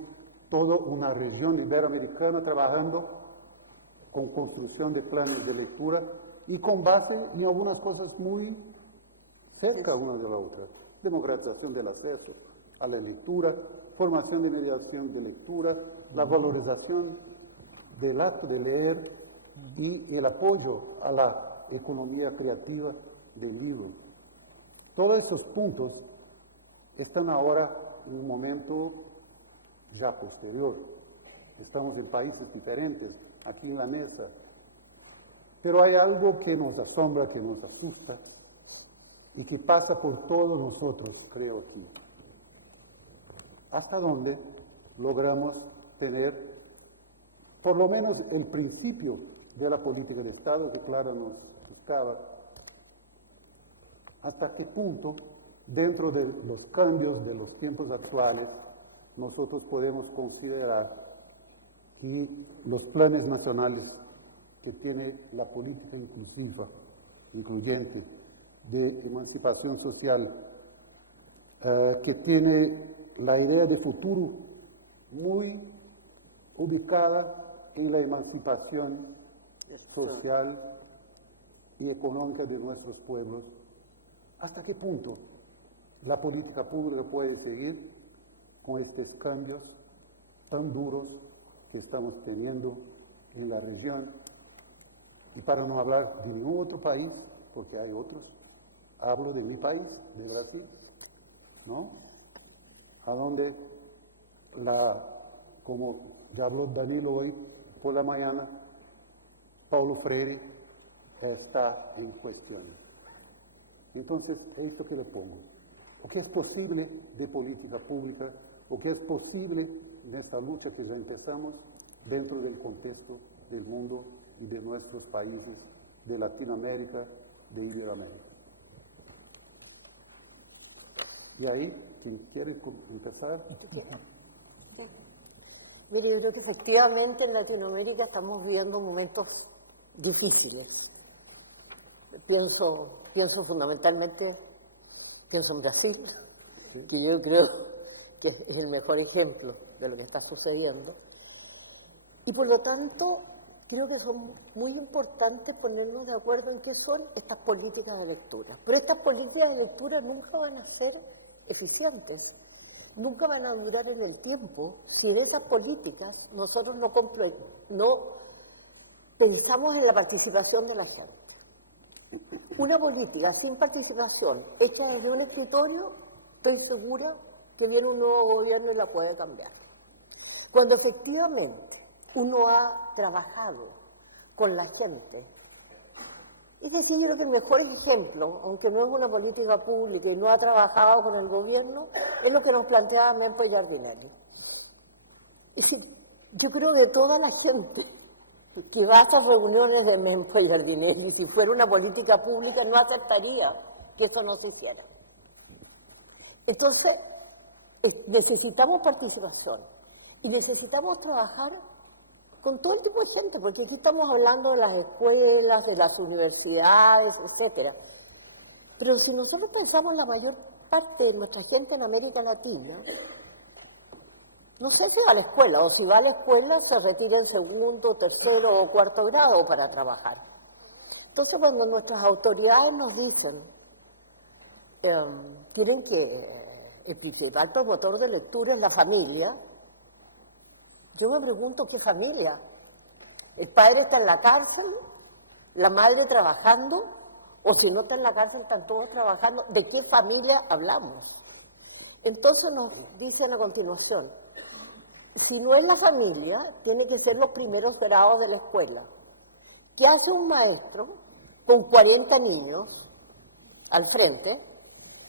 toda una región iberoamericana trabajando con construcción de planes de lectura y con base en algunas cosas muy cerca una de la otra. Democratización del acceso a la lectura, formación de mediación de lectura, la valorización del acto de leer y el apoyo a la economía creativa del libro. Todos estos puntos están ahora en un momento ya posterior. Estamos en países diferentes, aquí en la mesa. Pero hay algo que nos asombra, que nos asusta y que pasa por todos nosotros, creo aquí. ¿Hasta dónde logramos tener por lo menos el principio de la política de Estado que Clara nos buscaba? ¿Hasta qué punto, dentro de los cambios de los tiempos actuales, nosotros podemos considerar que los planes nacionales que tiene la política inclusiva, incluyente, de emancipación social, que tiene la idea de futuro muy ubicada en la emancipación social y económica de nuestros pueblos. ¿Hasta qué punto la política pública puede seguir con estos cambios tan duros que estamos teniendo en la región? Y para no hablar de ningún otro país, porque hay otros, hablo de mi país, de Brasil, ¿no? A donde como ya habló Danilo hoy por la mañana, Paulo Freire está en cuestión. Entonces, esto que le pongo, o que es posible de política pública, o que es posible en esta lucha que ya empezamos dentro del contexto del mundo y de nuestros países, de Latinoamérica, de Iberoamérica. Y ahí, quien quiere empezar. Mire, yo creo que efectivamente en Latinoamérica estamos viviendo momentos difíciles. Pienso fundamentalmente, pienso en Brasil, que yo creo que es el mejor ejemplo de lo que está sucediendo. Y por lo tanto, creo que son muy importantes ponernos de acuerdo en qué son estas políticas de lectura. Pero estas políticas de lectura nunca van a ser eficientes, nunca van a durar en el tiempo si en esas políticas nosotros no pensamos en la participación de la gente. Una política sin participación, hecha desde un escritorio, estoy segura que viene un nuevo gobierno y la puede cambiar. Cuando efectivamente uno ha trabajado con la gente, es decir, yo creo que el mejor ejemplo, aunque no es una política pública y no ha trabajado con el gobierno, es lo que nos planteaba Mempo Giardinelli. Es decir, yo creo que toda la gente que va a esas reuniones de Mempo Giardinelli, si fuera una política pública, no aceptaría que eso no se hiciera. Entonces, necesitamos participación y necesitamos trabajar con todo el tipo de gente, porque aquí estamos hablando de las escuelas, de las universidades, etcétera. Pero si nosotros pensamos la mayor parte de nuestra gente en América Latina, no sé si va a la escuela, o si va a la escuela se retira en segundo, tercero o cuarto grado para trabajar. Entonces, cuando nuestras autoridades nos dicen, quieren que el principal promotor de lectura es la familia, yo me pregunto, ¿qué familia? ¿El padre está en la cárcel? ¿La madre trabajando? ¿O si no está en la cárcel, están todos trabajando? ¿De qué familia hablamos? Entonces nos dicen a continuación, si no es la familia, tiene que ser los primeros grados de la escuela. ¿Qué hace un maestro con 40 niños al frente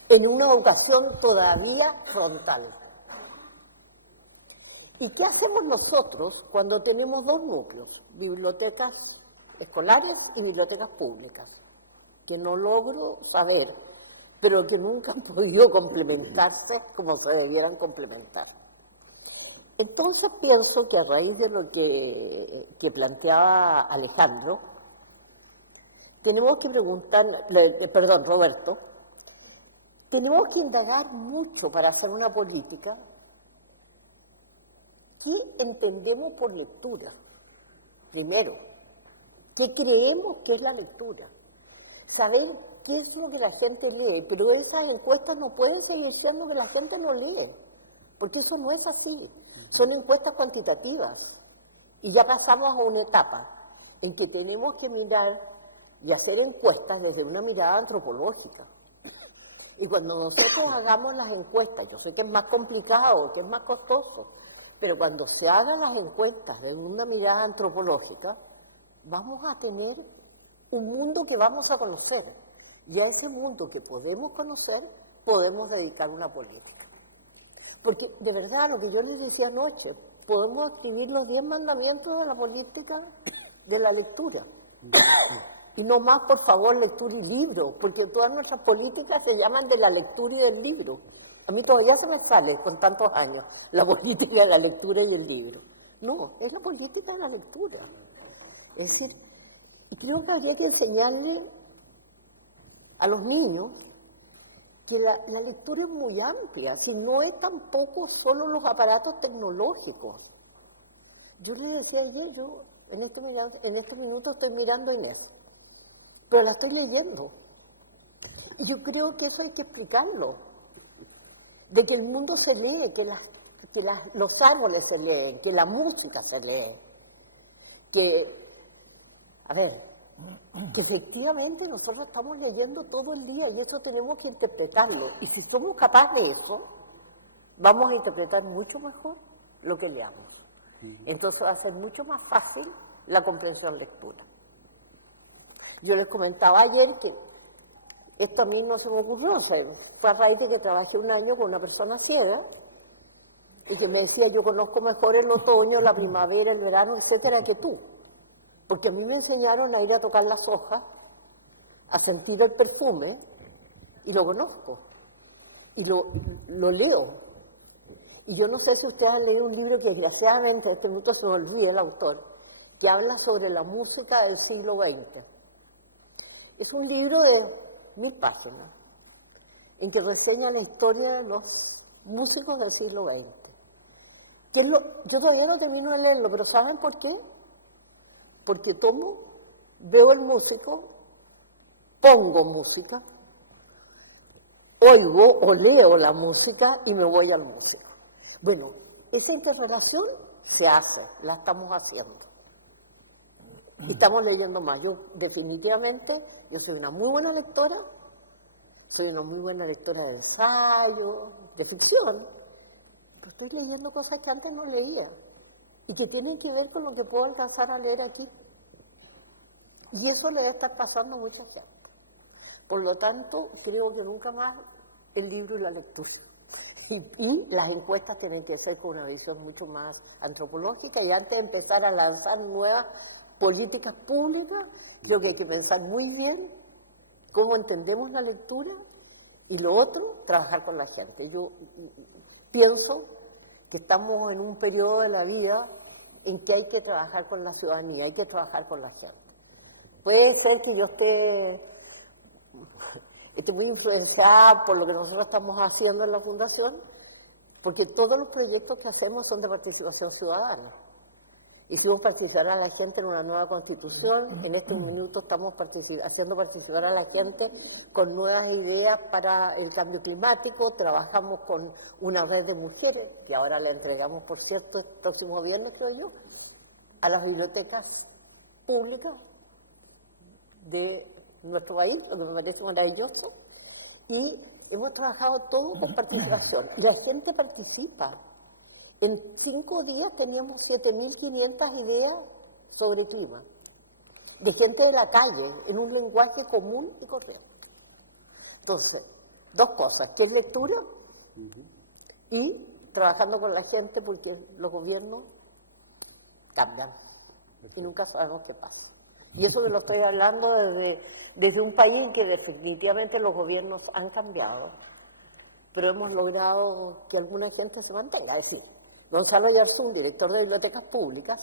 en una educación todavía frontal? ¿Y qué hacemos nosotros cuando tenemos dos núcleos, bibliotecas escolares y bibliotecas públicas, que no logro saber, pero que nunca han podido complementarse como se debieran complementar? Entonces pienso que a raíz de lo que planteaba Alejandro, tenemos que Roberto, tenemos que indagar mucho para hacer una política. ¿Qué entendemos por lectura? Primero, ¿qué creemos que es la lectura? Saber qué es lo que la gente lee, pero esas encuestas no pueden seguir siendo que la gente no lee, porque eso no es así. Son encuestas cuantitativas y ya pasamos a una etapa en que tenemos que mirar y hacer encuestas desde una mirada antropológica. Y cuando nosotros hagamos las encuestas, yo sé que es más complicado, que es más costoso, pero cuando se hagan las encuestas desde una mirada antropológica, vamos a tener un mundo que vamos a conocer. Y a ese mundo que podemos conocer, podemos dedicar una política. Porque, de verdad, lo que yo les decía anoche, podemos seguir los 10 mandamientos de la política de la lectura. Y no más, por favor, lectura y libro, porque todas nuestras políticas se llaman de la lectura y del libro. A mí todavía se me sale, con tantos años, la política de la lectura y el libro. No, es la política de la lectura. Es decir, creo que habría que enseñarle a los niños que la lectura es muy amplia, si no es tampoco solo los aparatos tecnológicos. Yo le decía ayer, yo en este minuto estoy mirando Inés, pero la estoy leyendo. Y yo creo que eso hay que explicarlo, de que el mundo se lee, que los árboles se leen, que la música se lee, que efectivamente nosotros estamos leyendo todo el día y eso tenemos que interpretarlo. Y si somos capaces de eso, vamos a interpretar mucho mejor lo que leamos. Entonces va a ser mucho más fácil la comprensión lectura. Yo les comentaba ayer que esto a mí no se me ocurrió, fue a raíz de que trabajé un año con una persona ciega y que me decía, yo conozco mejor el otoño, la primavera, el verano, etcétera, que tú. Porque a mí me enseñaron a ir a tocar las hojas, a sentir el perfume, y lo conozco, y lo leo. Y yo no sé si ustedes han leído un libro que desgraciadamente en este minuto se me olvida el autor, que habla sobre la música del siglo XX. Es un libro de 1000 páginas, en que reseña la historia de los músicos del siglo XX. Yo todavía no termino de leerlo, pero ¿saben por qué? Porque veo el músico, pongo música, oigo o leo la música y me voy al músico. Bueno, esa interrelación se hace, la estamos haciendo. Y estamos leyendo más. Yo definitivamente, yo soy una muy buena lectora, soy una muy buena lectora de ensayo, de ficción, pero estoy leyendo cosas que antes no leía y que tienen que ver con lo que puedo alcanzar a leer aquí. Y eso le debe estar pasando a mucha gente. Por lo tanto, creo que nunca más el libro y la lectura. Y las encuestas tienen que ser con una visión mucho más antropológica, y antes de empezar a lanzar nuevas políticas públicas, creo que hay que pensar muy bien cómo entendemos la lectura y lo otro, trabajar con la gente. Yo pienso que estamos en un periodo de la vida en que hay que trabajar con la ciudadanía, hay que trabajar con la gente. Puede ser que yo esté muy influenciada por lo que nosotros estamos haciendo en la Fundación, porque todos los proyectos que hacemos son de participación ciudadana. Hicimos participar a la gente en una nueva constitución, en este minuto estamos haciendo participar a la gente con nuevas ideas para el cambio climático, trabajamos con una red de mujeres, que ahora le entregamos, por cierto, el próximo viernes, creo yo, a las bibliotecas públicas de nuestro país, lo que me parece maravilloso, y hemos trabajado todo con participación. Y la gente participa. En 5 días teníamos 7.500 ideas sobre clima, de gente de la calle, en un lenguaje común y correcto. Entonces, 2 cosas, que es lectura y trabajando con la gente, porque los gobiernos cambian y nunca sabemos qué pasa. Y eso que lo estoy hablando desde un país en que definitivamente los gobiernos han cambiado, pero hemos logrado que alguna gente se mantenga. Es decir, Gonzalo Yarzún, director de bibliotecas públicas,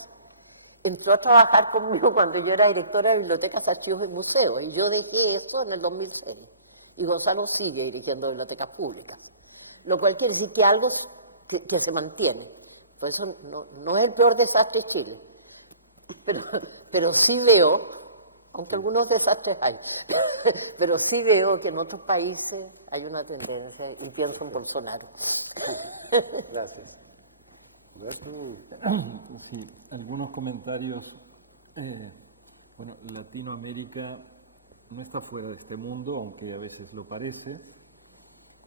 entró a trabajar conmigo cuando yo era directora de bibliotecas, archivos y museos, y yo dejé eso en el 2006. Y Gonzalo sigue dirigiendo bibliotecas públicas, lo cual quiere decir que algo que se mantiene. Por eso no es el peor desastre de Chile, pero sí veo, aunque algunos desastres hay, pero sí veo que en otros países hay una tendencia, y pienso en Bolsonaro. Gracias. Sí, algunos comentarios. Bueno, Latinoamérica no está fuera de este mundo, aunque a veces lo parece,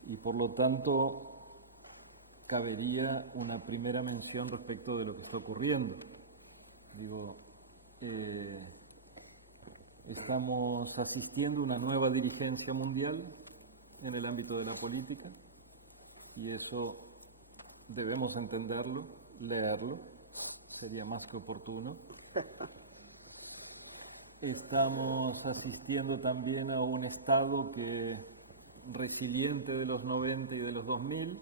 y por lo tanto cabería una primera mención respecto de lo que está ocurriendo. Digo, estamos asistiendo a una nueva dirigencia mundial en el ámbito de la política, y eso debemos entenderlo, leerlo, sería más que oportuno. Estamos asistiendo también a un Estado que, resiliente de los 90 y de los 2000,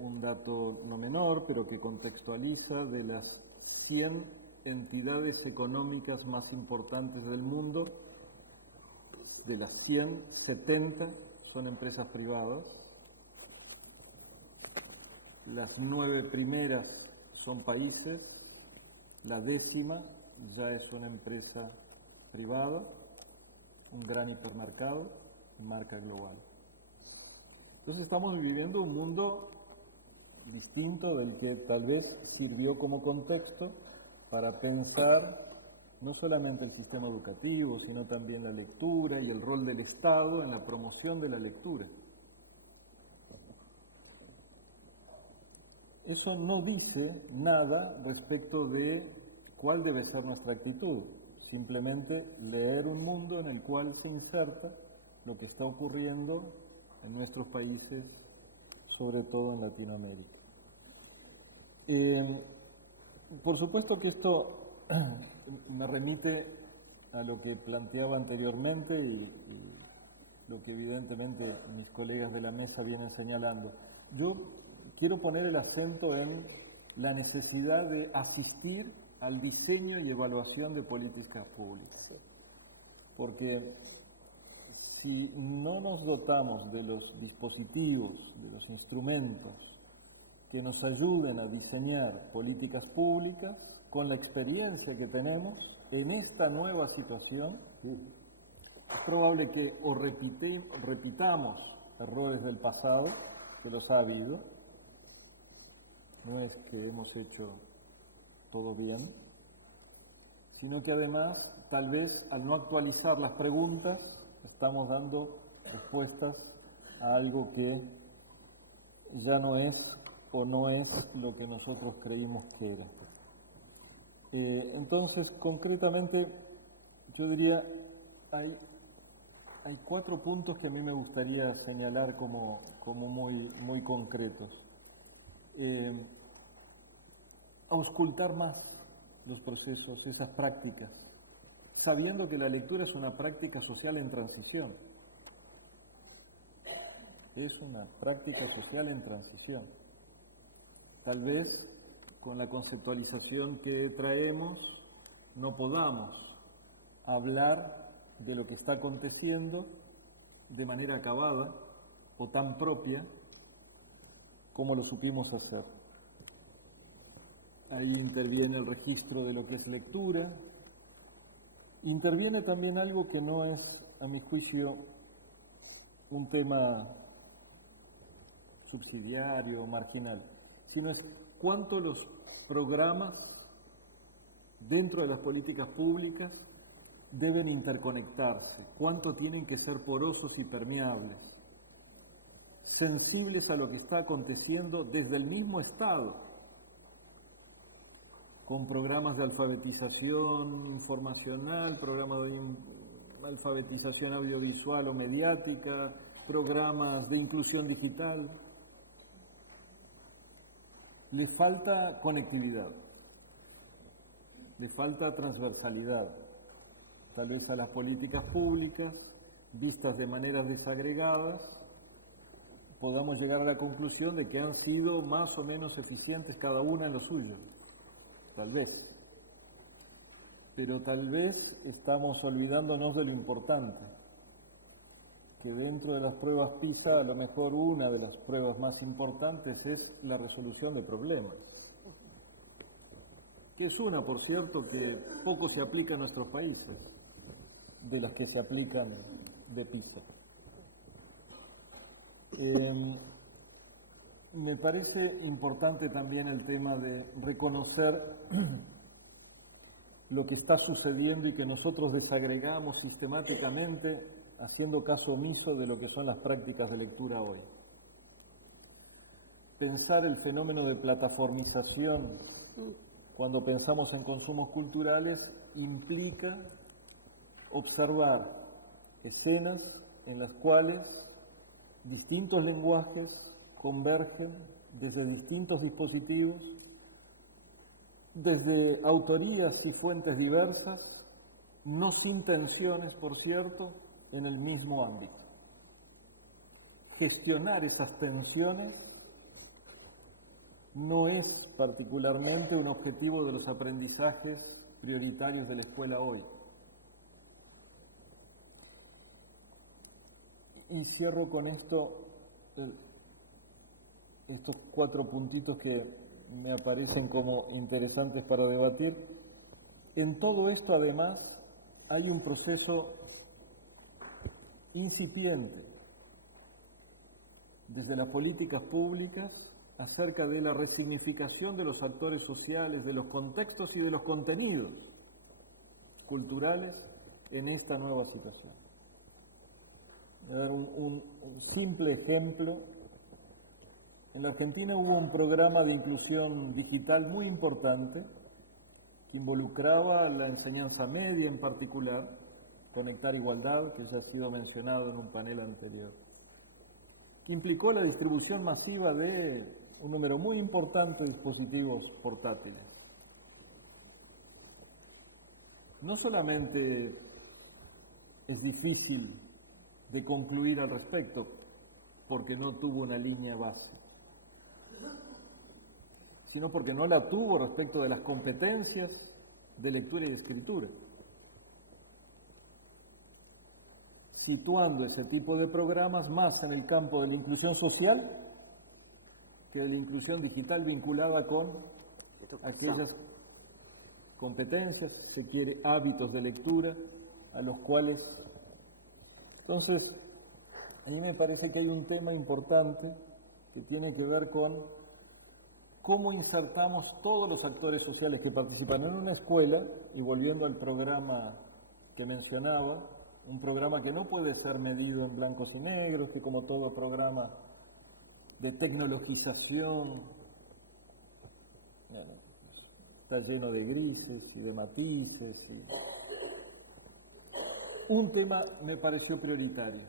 un dato no menor, pero que contextualiza, de las 100 entidades económicas más importantes del mundo, de las 100, 70 son empresas privadas. Las 9 primeras son países, la 10ª ya es una empresa privada, un gran hipermercado, marca global. Entonces estamos viviendo un mundo distinto del que tal vez sirvió como contexto para pensar no solamente el sistema educativo, sino también la lectura y el rol del Estado en la promoción de la lectura. Eso no dice nada respecto de cuál debe ser nuestra actitud, simplemente leer un mundo en el cual se inserta lo que está ocurriendo en nuestros países, sobre todo en Latinoamérica. Por supuesto que esto me remite a lo que planteaba anteriormente y lo que evidentemente mis colegas de la mesa vienen señalando. Yo quiero poner el acento en la necesidad de asistir al diseño y evaluación de políticas públicas. Porque si no nos dotamos de los dispositivos, de los instrumentos que nos ayuden a diseñar políticas públicas, con la experiencia que tenemos en esta nueva situación, es probable que o repitamos errores del pasado, que los ha habido, no es que hemos hecho todo bien, sino que además, tal vez, al no actualizar las preguntas, estamos dando respuestas a algo que ya no es o no es lo que nosotros creímos que era. Entonces, concretamente, yo diría, hay 4 puntos que a mí me gustaría señalar como muy concretos. Auscultar más los procesos, esas prácticas, sabiendo que la lectura es una práctica social en transición. Es una práctica social en transición. Tal vez con la conceptualización que traemos no podamos hablar de lo que está aconteciendo de manera acabada o tan propia como lo supimos hacer. Ahí interviene el registro de lo que es lectura, interviene también algo que no es, a mi juicio, un tema subsidiario o marginal, sino es cuánto los programas dentro de las políticas públicas deben interconectarse, cuánto tienen que ser porosos y permeables, sensibles a lo que está aconteciendo desde el mismo Estado, con programas de alfabetización informacional, programas de alfabetización audiovisual o mediática, programas de inclusión digital. Le falta conectividad, le falta transversalidad, tal vez a las políticas públicas, vistas de maneras desagregadas, podamos llegar a la conclusión de que han sido más o menos eficientes cada una en lo suyo, tal vez. Pero tal vez estamos olvidándonos de lo importante, que dentro de las pruebas PISA, a lo mejor una de las pruebas más importantes es la resolución de problemas. Que es una, por cierto, que poco se aplica en nuestros países, de las que se aplican de PISA. Me parece importante también el tema de reconocer lo que está sucediendo y que nosotros desagregamos sistemáticamente haciendo caso omiso de lo que son las prácticas de lectura hoy. Pensar el fenómeno de plataformización cuando pensamos en consumos culturales implica observar escenas en las cuales distintos lenguajes convergen desde distintos dispositivos, desde autorías y fuentes diversas, no sin tensiones, por cierto, en el mismo ámbito. Gestionar esas tensiones no es particularmente un objetivo de los aprendizajes prioritarios de la escuela hoy. Y cierro con esto, estos 4 puntitos que me aparecen como interesantes para debatir. En todo esto, además, hay un proceso incipiente desde las políticas públicas acerca de la resignificación de los actores sociales, de los contextos y de los contenidos culturales en esta nueva situación. Voy a dar un simple ejemplo. En la Argentina hubo un programa de inclusión digital muy importante que involucraba la enseñanza media en particular, Conectar Igualdad, que ya ha sido mencionado en un panel anterior. Implicó la distribución masiva de un número muy importante de dispositivos portátiles. No solamente es difícil de concluir al respecto, porque no tuvo una línea base, sino porque no la tuvo respecto de las competencias de lectura y escritura. Situando ese tipo de programas más en el campo de la inclusión social que de la inclusión digital vinculada con aquellas competencias, se quiere, hábitos de lectura, a los cuales... Entonces, a mí me parece que hay un tema importante que tiene que ver con cómo insertamos todos los actores sociales que participan en una escuela, y volviendo al programa que mencionaba, un programa que no puede ser medido en blancos y negros, que como todo programa de tecnologización está lleno de grises y de matices. Un tema me pareció prioritario.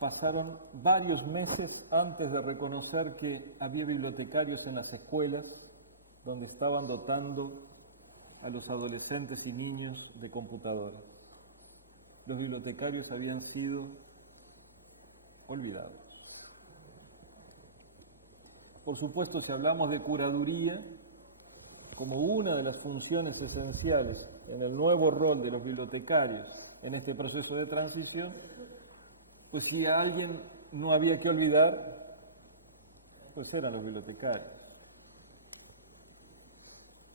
Pasaron varios meses antes de reconocer que había bibliotecarios en las escuelas donde estaban dotando a los adolescentes y niños de computadoras. Los bibliotecarios habían sido olvidados. Por supuesto, si hablamos de curaduría, como una de las funciones esenciales en el nuevo rol de los bibliotecarios en este proceso de transición, pues si a alguien no había que olvidar, pues eran los bibliotecarios.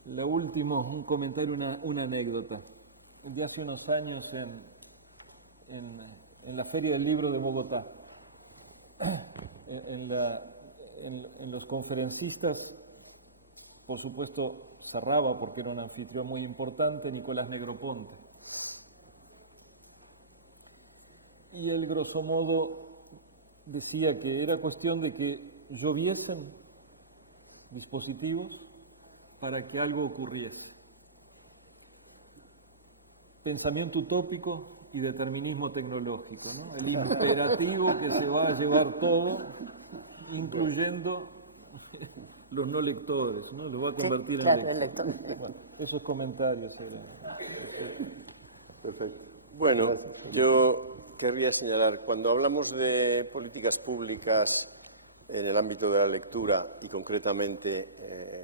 Lo último, un comentario, una anécdota. Ya hace unos años en la Feria del Libro de Bogotá, en los conferencistas, por supuesto, cerraba, porque era un anfitrión muy importante, Nicolás Negroponte. Y él, grosso modo, decía que era cuestión de que lloviesen dispositivos para que algo ocurriese. Pensamiento utópico y determinismo tecnológico, ¿no? El imperativo que se va a llevar todo, incluyendo los no lectores, ¿no? Los va a convertir en lectores. Bueno, esos comentarios eran. Perfecto. Bueno, yo querría señalar, cuando hablamos de políticas públicas en el ámbito de la lectura y concretamente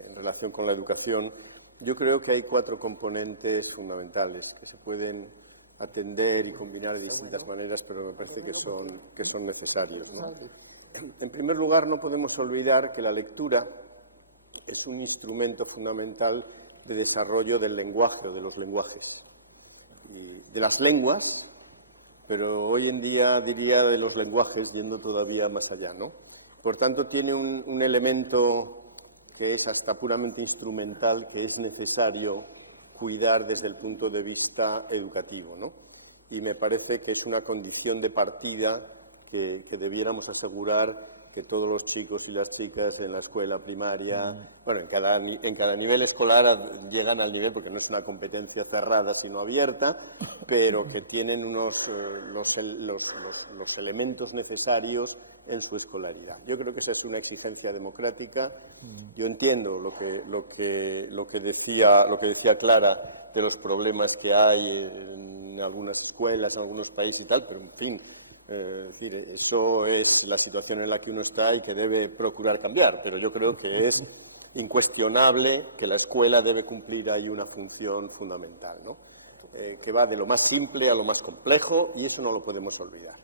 en relación con la educación, yo creo que hay 4 componentes fundamentales que se pueden atender y combinar de distintas maneras, pero me parece que son necesarios, ¿no? En primer lugar, no podemos olvidar que la lectura es un instrumento fundamental de desarrollo del lenguaje o de los lenguajes, y de las lenguas, pero hoy en día diría de los lenguajes, yendo todavía más allá, ¿no? Por tanto, tiene un elemento que es hasta puramente instrumental, que es necesario cuidar desde el punto de vista educativo, ¿no? Y me parece que es una condición de partida que debiéramos asegurar que todos los chicos y las chicas en la escuela primaria, bueno, en cada nivel escolar llegan al nivel, porque no es una competencia cerrada sino abierta, pero que tienen los elementos necesarios en su escolaridad. Yo creo que esa es una exigencia democrática. Yo entiendo lo que decía Clara de los problemas que hay en algunas escuelas, en algunos países y tal, pero en fin, es decir, eso es la situación en la que uno está y que debe procurar cambiar, pero yo creo que es incuestionable que la escuela debe cumplir ahí una función fundamental, ¿no? que va de lo más simple a lo más complejo, y eso no lo podemos olvidar.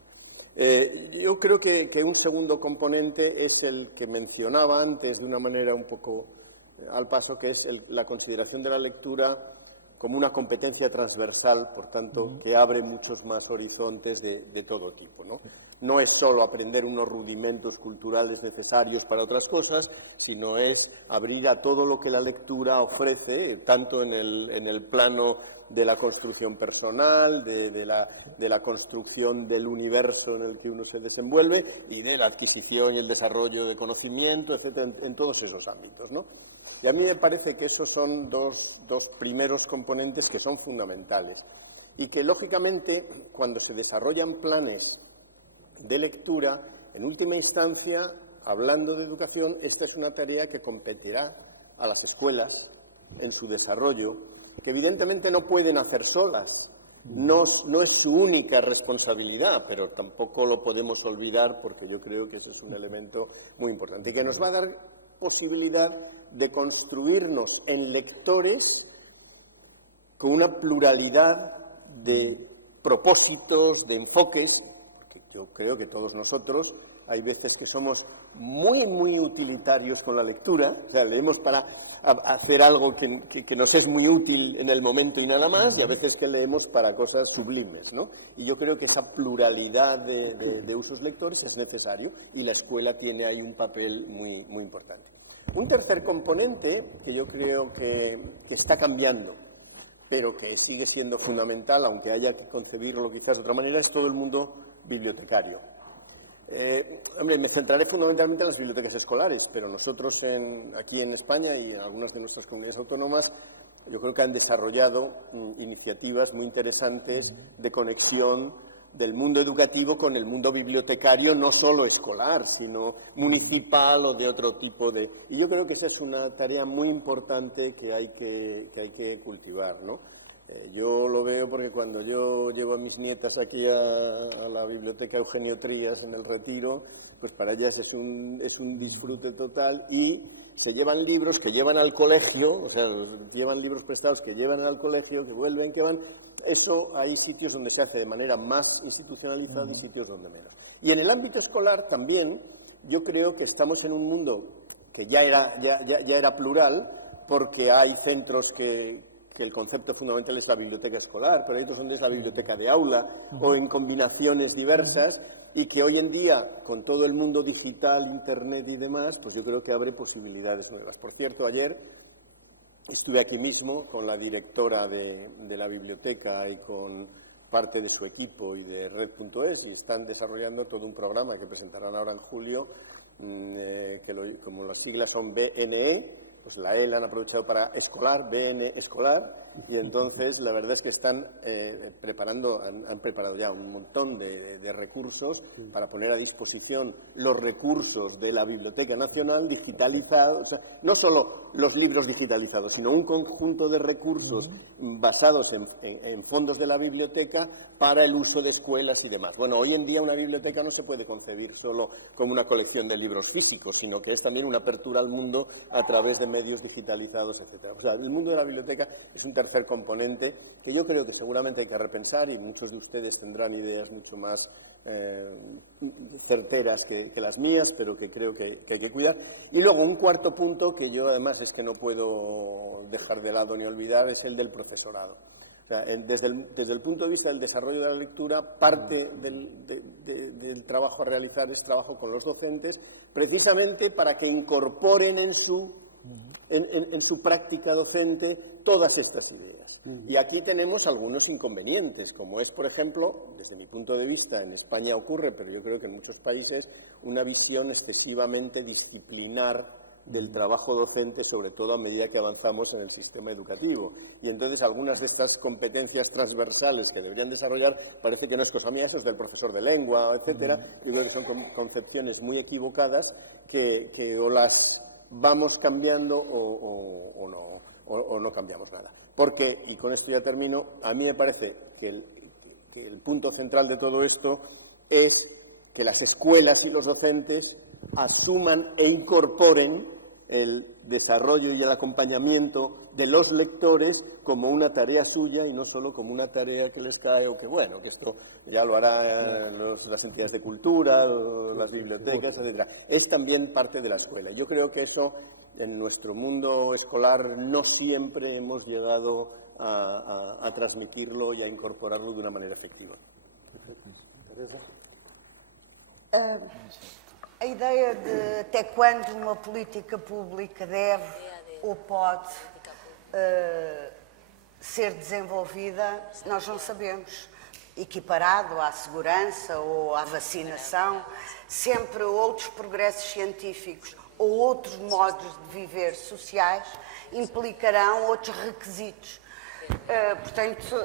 Yo creo que un segundo componente es el que mencionaba antes de una manera un poco al paso, que es la consideración de la lectura como una competencia transversal, por tanto, que abre muchos más horizontes de todo tipo, ¿no? No es solo aprender unos rudimentos culturales necesarios para otras cosas, sino es abrir a todo lo que la lectura ofrece, tanto en el plano de la construcción personal, de la construcción del universo en el que uno se desenvuelve y de la adquisición y el desarrollo de conocimiento, etcétera, en todos esos ámbitos, ¿no? Y a mí me parece que esos son dos primeros componentes que son fundamentales y que, lógicamente, cuando se desarrollan planes de lectura, en última instancia, hablando de educación, esta es una tarea que competirá a las escuelas en su desarrollo, que evidentemente no pueden hacer solas. No es su única responsabilidad, pero tampoco lo podemos olvidar, porque yo creo que ese es un elemento muy importante y que nos va a dar posibilidad de construirnos en lectores con una pluralidad de propósitos, de enfoques, porque yo creo que todos nosotros hay veces que somos muy, muy utilitarios con la lectura, o sea, leemos para hacer algo que nos es muy útil en el momento y nada más, y a veces que leemos para cosas sublimes, ¿no? Y yo creo que esa pluralidad de usos lectores es necesario, y la escuela tiene ahí un papel muy, muy importante. Un tercer componente que yo creo que está cambiando, pero que sigue siendo fundamental, aunque haya que concebirlo quizás de otra manera, es todo el mundo bibliotecario. Hombre, me centraré fundamentalmente en las bibliotecas escolares, pero nosotros aquí en España y en algunas de nuestras comunidades autónomas, yo creo que han desarrollado iniciativas muy interesantes de conexión del mundo educativo con el mundo bibliotecario, no solo escolar, sino municipal o de otro tipo de... Y yo creo que esa es una tarea muy importante que hay que cultivar, ¿no? Yo lo veo porque cuando yo llevo a mis nietas aquí a la biblioteca Eugenio Trías en el Retiro, pues para ellas es un disfrute total, y se llevan libros que llevan al colegio, o sea, llevan libros prestados que llevan al colegio, que vuelven, que van. Eso hay sitios donde se hace de manera más institucionalizada y sitios donde menos. Y en el ámbito escolar también yo creo que estamos en un mundo que ya era plural, porque hay centros que el concepto fundamental es la biblioteca escolar, pero hay otros donde es la biblioteca de aula, o en combinaciones diversas, y que hoy en día, con todo el mundo digital, internet y demás, pues yo creo que abre posibilidades nuevas. Por cierto, ayer estuve aquí mismo con la directora de la biblioteca y con parte de su equipo y de Red.es, y están desarrollando todo un programa que presentarán ahora en julio, como las siglas son BNE, pues la E la han aprovechado para escolar, BN escolar, y entonces la verdad es que están han preparado ya un montón de recursos para poner a disposición los recursos de la Biblioteca Nacional digitalizados, o sea, no solo los libros digitalizados, sino un conjunto de recursos basados en fondos de la biblioteca para el uso de escuelas y demás. Bueno, hoy en día una biblioteca no se puede concebir solo como una colección de libros físicos, sino que es también una apertura al mundo a través de medios digitalizados, etcétera. O sea, el mundo de la biblioteca es un tercer componente que yo creo que seguramente hay que repensar, y muchos de ustedes tendrán ideas mucho más certeras que las mías, pero que creo que hay que cuidar. Y luego un cuarto punto que yo además es que no puedo dejar de lado ni olvidar, es el del profesorado. O sea, desde el punto de vista del desarrollo de la lectura, parte del trabajo a realizar es trabajo con los docentes, precisamente para que incorporen en su práctica docente todas estas ideas. Y aquí tenemos algunos inconvenientes, como es, por ejemplo, desde mi punto de vista, en España ocurre, pero yo creo que en muchos países, una visión excesivamente disciplinar del trabajo docente, sobre todo a medida que avanzamos en el sistema educativo. Y entonces algunas de estas competencias transversales que deberían desarrollar, parece que no es cosa mía, eso es del profesor de lengua, etcétera. Yo creo que son concepciones muy equivocadas que o las vamos cambiando o no cambiamos nada. Porque, y con esto ya termino, a mí me parece que el punto central de todo esto es que las escuelas y los docentes asuman e incorporen el desarrollo y el acompañamiento de los lectores como una tarea suya y no solo como una tarea que les cae o que, bueno, que esto ya lo harán las entidades de cultura, las bibliotecas, etc. Es también parte de la escuela. Yo creo que eso en nuestro mundo escolar no siempre hemos llegado a transmitirlo y a incorporarlo de una manera efectiva. A ideia de até quando uma política pública deve ou pode ser desenvolvida, nós não sabemos. Equiparado à segurança ou à vacinação, sempre outros progressos científicos ou outros modos de viver sociais implicarão outros requisitos. Portanto,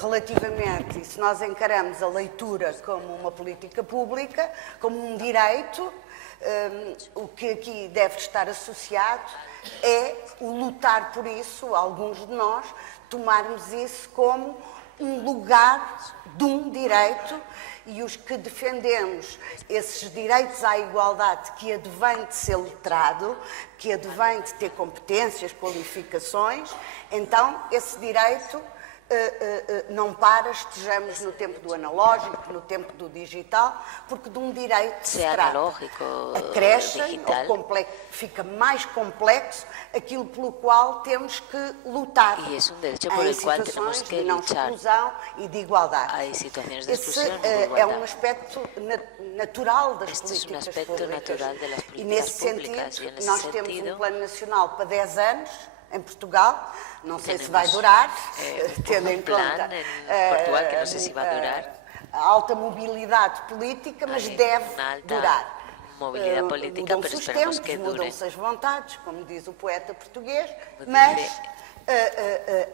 relativamente, e se nós encaramos a leitura como uma política pública, como um direito, o que aqui deve estar associado é o lutar por isso, alguns de nós, tomarmos isso como um lugar de um direito, e os que defendemos esses direitos à igualdade que advém de ser letrado, que advém de ter competências, qualificações, então esse direito não para, estejamos no tempo do analógico, no tempo do digital, porque de um direito se trata. Acresce, fica mais complexo aquilo pelo qual temos que lutar. Y es un derecho por el cual tenemos que de não luchar. exclusão e de igualdade. Hay situaciones de Esse exclusión y de é igualdad. um aspecto natural das Este es un políticas aspecto públicas. natural de las E políticas nesse públicas, sentido, y en ese nós temos sentido, um plano nacional para 10 anos, em Portugal, não sei se vai tenemos, durar, tendo em plan conta en Portugal que no sé si va a durar. a alta mobilidade política, mas Hay deve una alta durar. movilidad política, Mudam-se pero os esperemos tempos, que dure. mudam-se as vontades, como diz o poeta português, Como mas dice-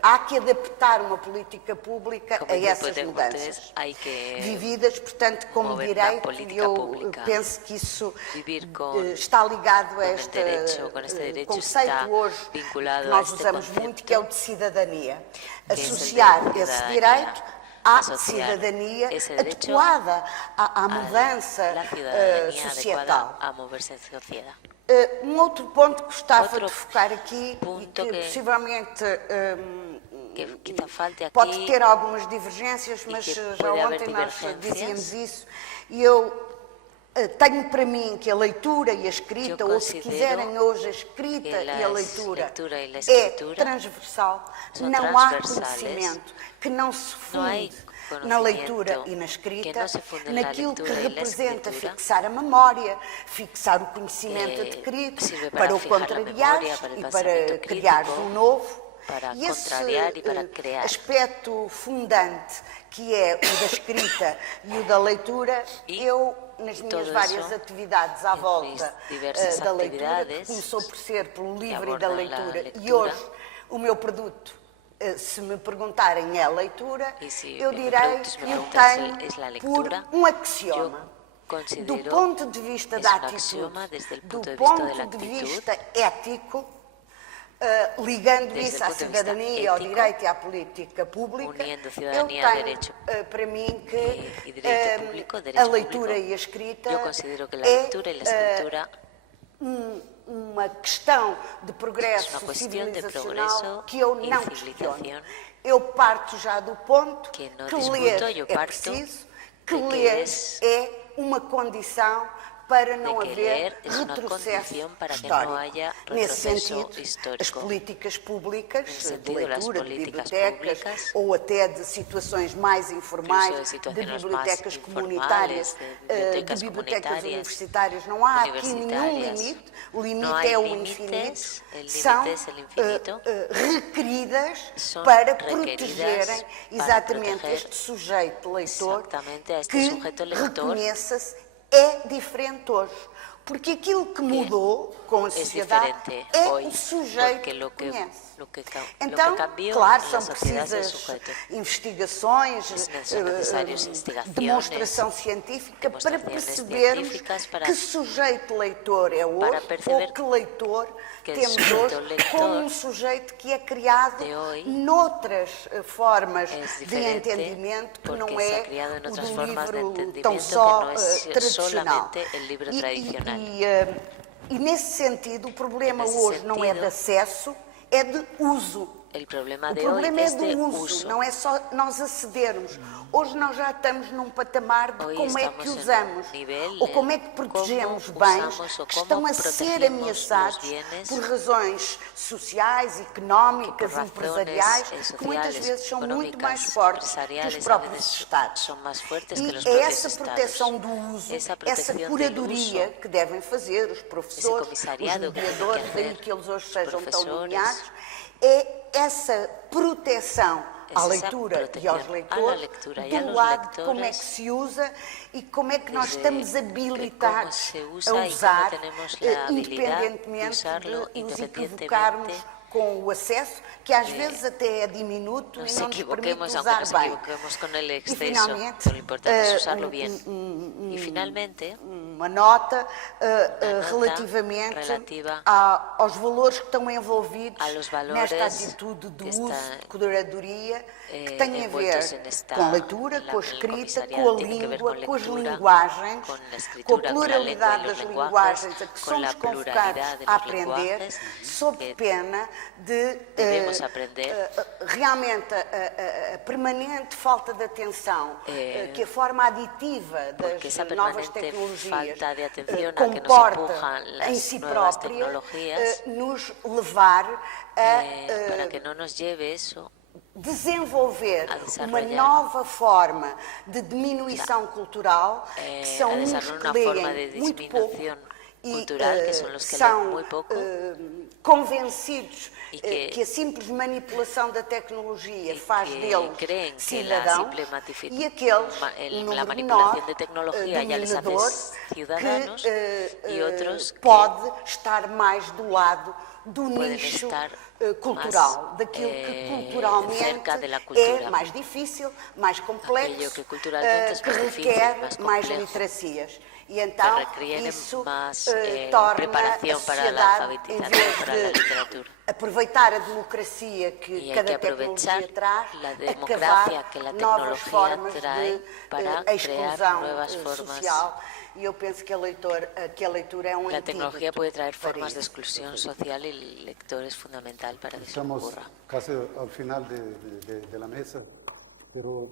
há que adaptar uma política pública Como a dice el essas poeta mudanças. portugués, hay que Vividas, portanto, como mover direito, na política e eu pública. penso que isso Vivir con- está ligado a con el este derecho, con este derecho conceito está hoje vinculado que a nós este usamos concepto, muito, que é o de cidadania. que es el de Associar esse ciudadanía. direito à Asociar cidadania ese derecho adequada à mudança la ciudadanía societal. adecuada a moverse en sociedad. Um outro ponto que gostava Outro de focar aqui, e ponto que que- possivelmente Que quizá falte aquí, pode ter algumas divergências, mas que já pode haver ontem nós divergências. dizíamos isso, e eu tenho para mim que a leitura e a escrita, Eu ou se considero quiserem hoje a escrita que e a a leitura, lectura e a é escritura transversal. são Não há transversales. conhecimento que não se Não há funde na conhecimento leitura e na que escrita, não se funde na naquilo que leitura e na representa escritura, fixar a memória, fixar o conhecimento adquirido, sirve para para o fijar a contrariar memória, para el e para pensamento criar crítico, um novo. para E esse contrariar e para criar. aspecto fundante, que é o da escrita e o da leitura, E eu, nas minhas todo várias eso, atividades à en volta mis diversas da leitura, que actividades começou por ser pelo livro e abordan da la leitura, e lectura. hoje o meu produto, se me perguntarem é a leitura, E se eu o meu direi produto, se me que eu preguntan tenho si es la por lectura, um axioma. yo considero Do ponto de vista es da un atitude, axioma desde el do punto de vista de la ponto de actitud, vista ético, ligando desde isso el à punto de vista cidadania, ao ético, direito e à política pública, uniendo eu ciudadanía a tenho derecho para mim y que derecho público, a derecho leitura público, e a escrita yo considero que la é lectura y la escritura uma questão de progresso uma questão de civilizacional progresso que eu e não civilização. questiono. Eu parto já do ponto Que não que discuto, ler eu é parto preciso, que de que ler es- é uma condição para não que haver leer es una retrocesso condición para que histórico. no haya Nesse retroceso sentido, histórico. as políticas públicas Nesse de sentido, las leitura, de políticas bibliotecas, públicas, ou até de situações mais informais, incluso de de situaciones bibliotecas más comunitárias, informales, de de bibliotecas comunitarias, universitárias. Não há aqui nenhum universitarias. limite, o limite No hay é o límites, infinito. el límite São es el infinito. requeridas Son para requeridas protegerem para exatamente proteger este sujeito leitor exactamente a este que sujeito leitor reconheça-se é diferente hoje. Porque aquilo que mudou com a es sociedade diferente é hoy, o sujeito porque lo que conhece. Então, Então, claro, en la são sociedad es el precisas sujeto. investigações, Son necesarias investigaciones, demonstração científica para demostraciones percebermos científicas para- que sujeito leitor é hoje, para perceber ou que leitor que temos sujeito hoje leitor como um sujeito que é criado de hoy noutras formas es de diferente entendimento que porque não se ha é criado en o otras do formas de livro entendimiento tão que só no es tradicional. solamente el libro E- tradicional. E nesse sentido, o problema Nesse hoje não é de sentido, acesso, é de uso. El problema O de hoy problema é es de do uso, uso. não é só nós acedermos. Hoje nós já estamos num patamar de Hoy como é estamos que en un usamos nivel ou de como é que protegemos cómo bens usamos o que cómo estão a ser protegemos ameaçados los bienes por razões sociais, que por económicas, razones empresariais, que muitas sociales, vezes são muito mais económicas, fortes que os empresariales, a próprios veces Estados. son más fuertes E que los é propios essa Estados. proteção do uso, Esa essa protección del curadoria uso, que devem fazer os professores, os comissariado que mediadores, tem que ainda que eles hoje os sejam tão professores. nomeados, é essa proteção à Esa leitura e aos protección a la leitores, lectura y a do los lado de como é que lectores, se usa e como é que nós desde estamos cómo habilitados se usa a y cómo usar, tenemos la habilidad de independentemente usarlo, de nos independientemente equivocarmos com o acesso, que às vezes até é diminuto nos e não nos permite equivoquemos, aunque usar nos bem. equivoquemos con el E exceso, finalmente, pero lo importante es usarlo bien. Y finalmente, uma nota nota relativamente relativa aos valores que estão envolvidos a los valores nesta atitude do que uso están, de curadoria que tem a envueltos ver en esta- com a leitura, en la- com a en el escrita, comisariado, com a tiene que ver língua, con com as lectura, linguagens, con la com a escritura, con la lengua pluralidade y los das lenguajes, linguagens a que con la somos pluralidad convocados de a los aprender, lenguajes sob que pena de debemos aprender. realmente a permanente falta de atenção que a forma aditiva porque esa das novas permanente tecnologias falta de atención a que nos comporta empujan las em si nuevas própria tecnologías, nos levar para que no nos lleve eso desenvolver a uma desarrollar nova forma de diminuição cultural, que são a uns desarrollar que una forma de leem muito pouco disminución e cultural, que son los que são leen muy poco, convencidos y que a simples manipulação da tecnologia faz que deles creen que la cidadãos simple e aqueles, la número manipulación menor, de tecnología ya les hace dominadores, ciudadanos, que y otros que pode estar mais do lado do pueden nicho estar cultural, más, daquilo que culturalmente cerca de la cultura. é mais difícil, mais complexo, Aquello que culturalmente es que más difícil, requer más mais complejo, literacias. E então requiere isso más, torna a preparación para la sociedade, em alfabetización, vez para la literatura. de aproveitar a democracia que Y hay cada que aprovechar tecnologia traz, la acabar democracia que la novas tecnología formas trae de para crear exclusão nuevas formas. social. E eu penso que a leitura é um La tecnología antídoto puede traer para formas de isso. exclusión social y el lector es fundamental para que eso Estamos ocurra. casi al final de la mesa, pero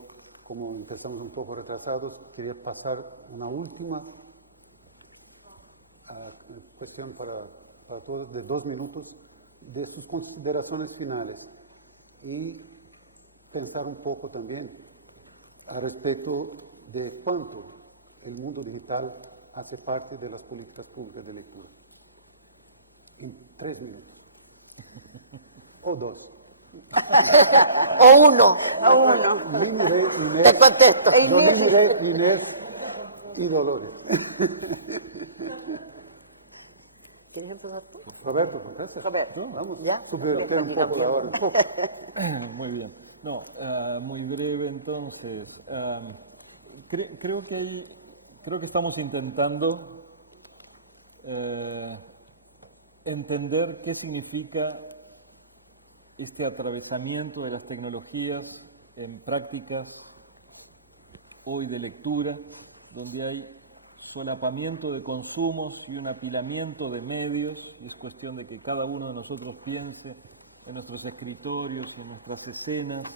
como empezamos un poco retrasados, quería pasar una última cuestión para todos de 2 minutos de sus consideraciones finales y pensar un poco también al respecto de cuánto el mundo digital hace parte de las políticas públicas de lectura. En 3 minutos. O 2. O uno. Inés, Te contesto. Inés y Dolores. ¿Quieres empezar tú? Roberto, contesta. Roberto. No, vamos. ¿Ya? Subvertir un poco la hora. Muy bien. No, muy breve entonces. Creo que estamos intentando entender qué significa este atravesamiento de las tecnologías en prácticas hoy de lectura, donde hay solapamiento de consumos y un apilamiento de medios, y es cuestión de que cada uno de nosotros piense en nuestros escritorios, en nuestras escenas.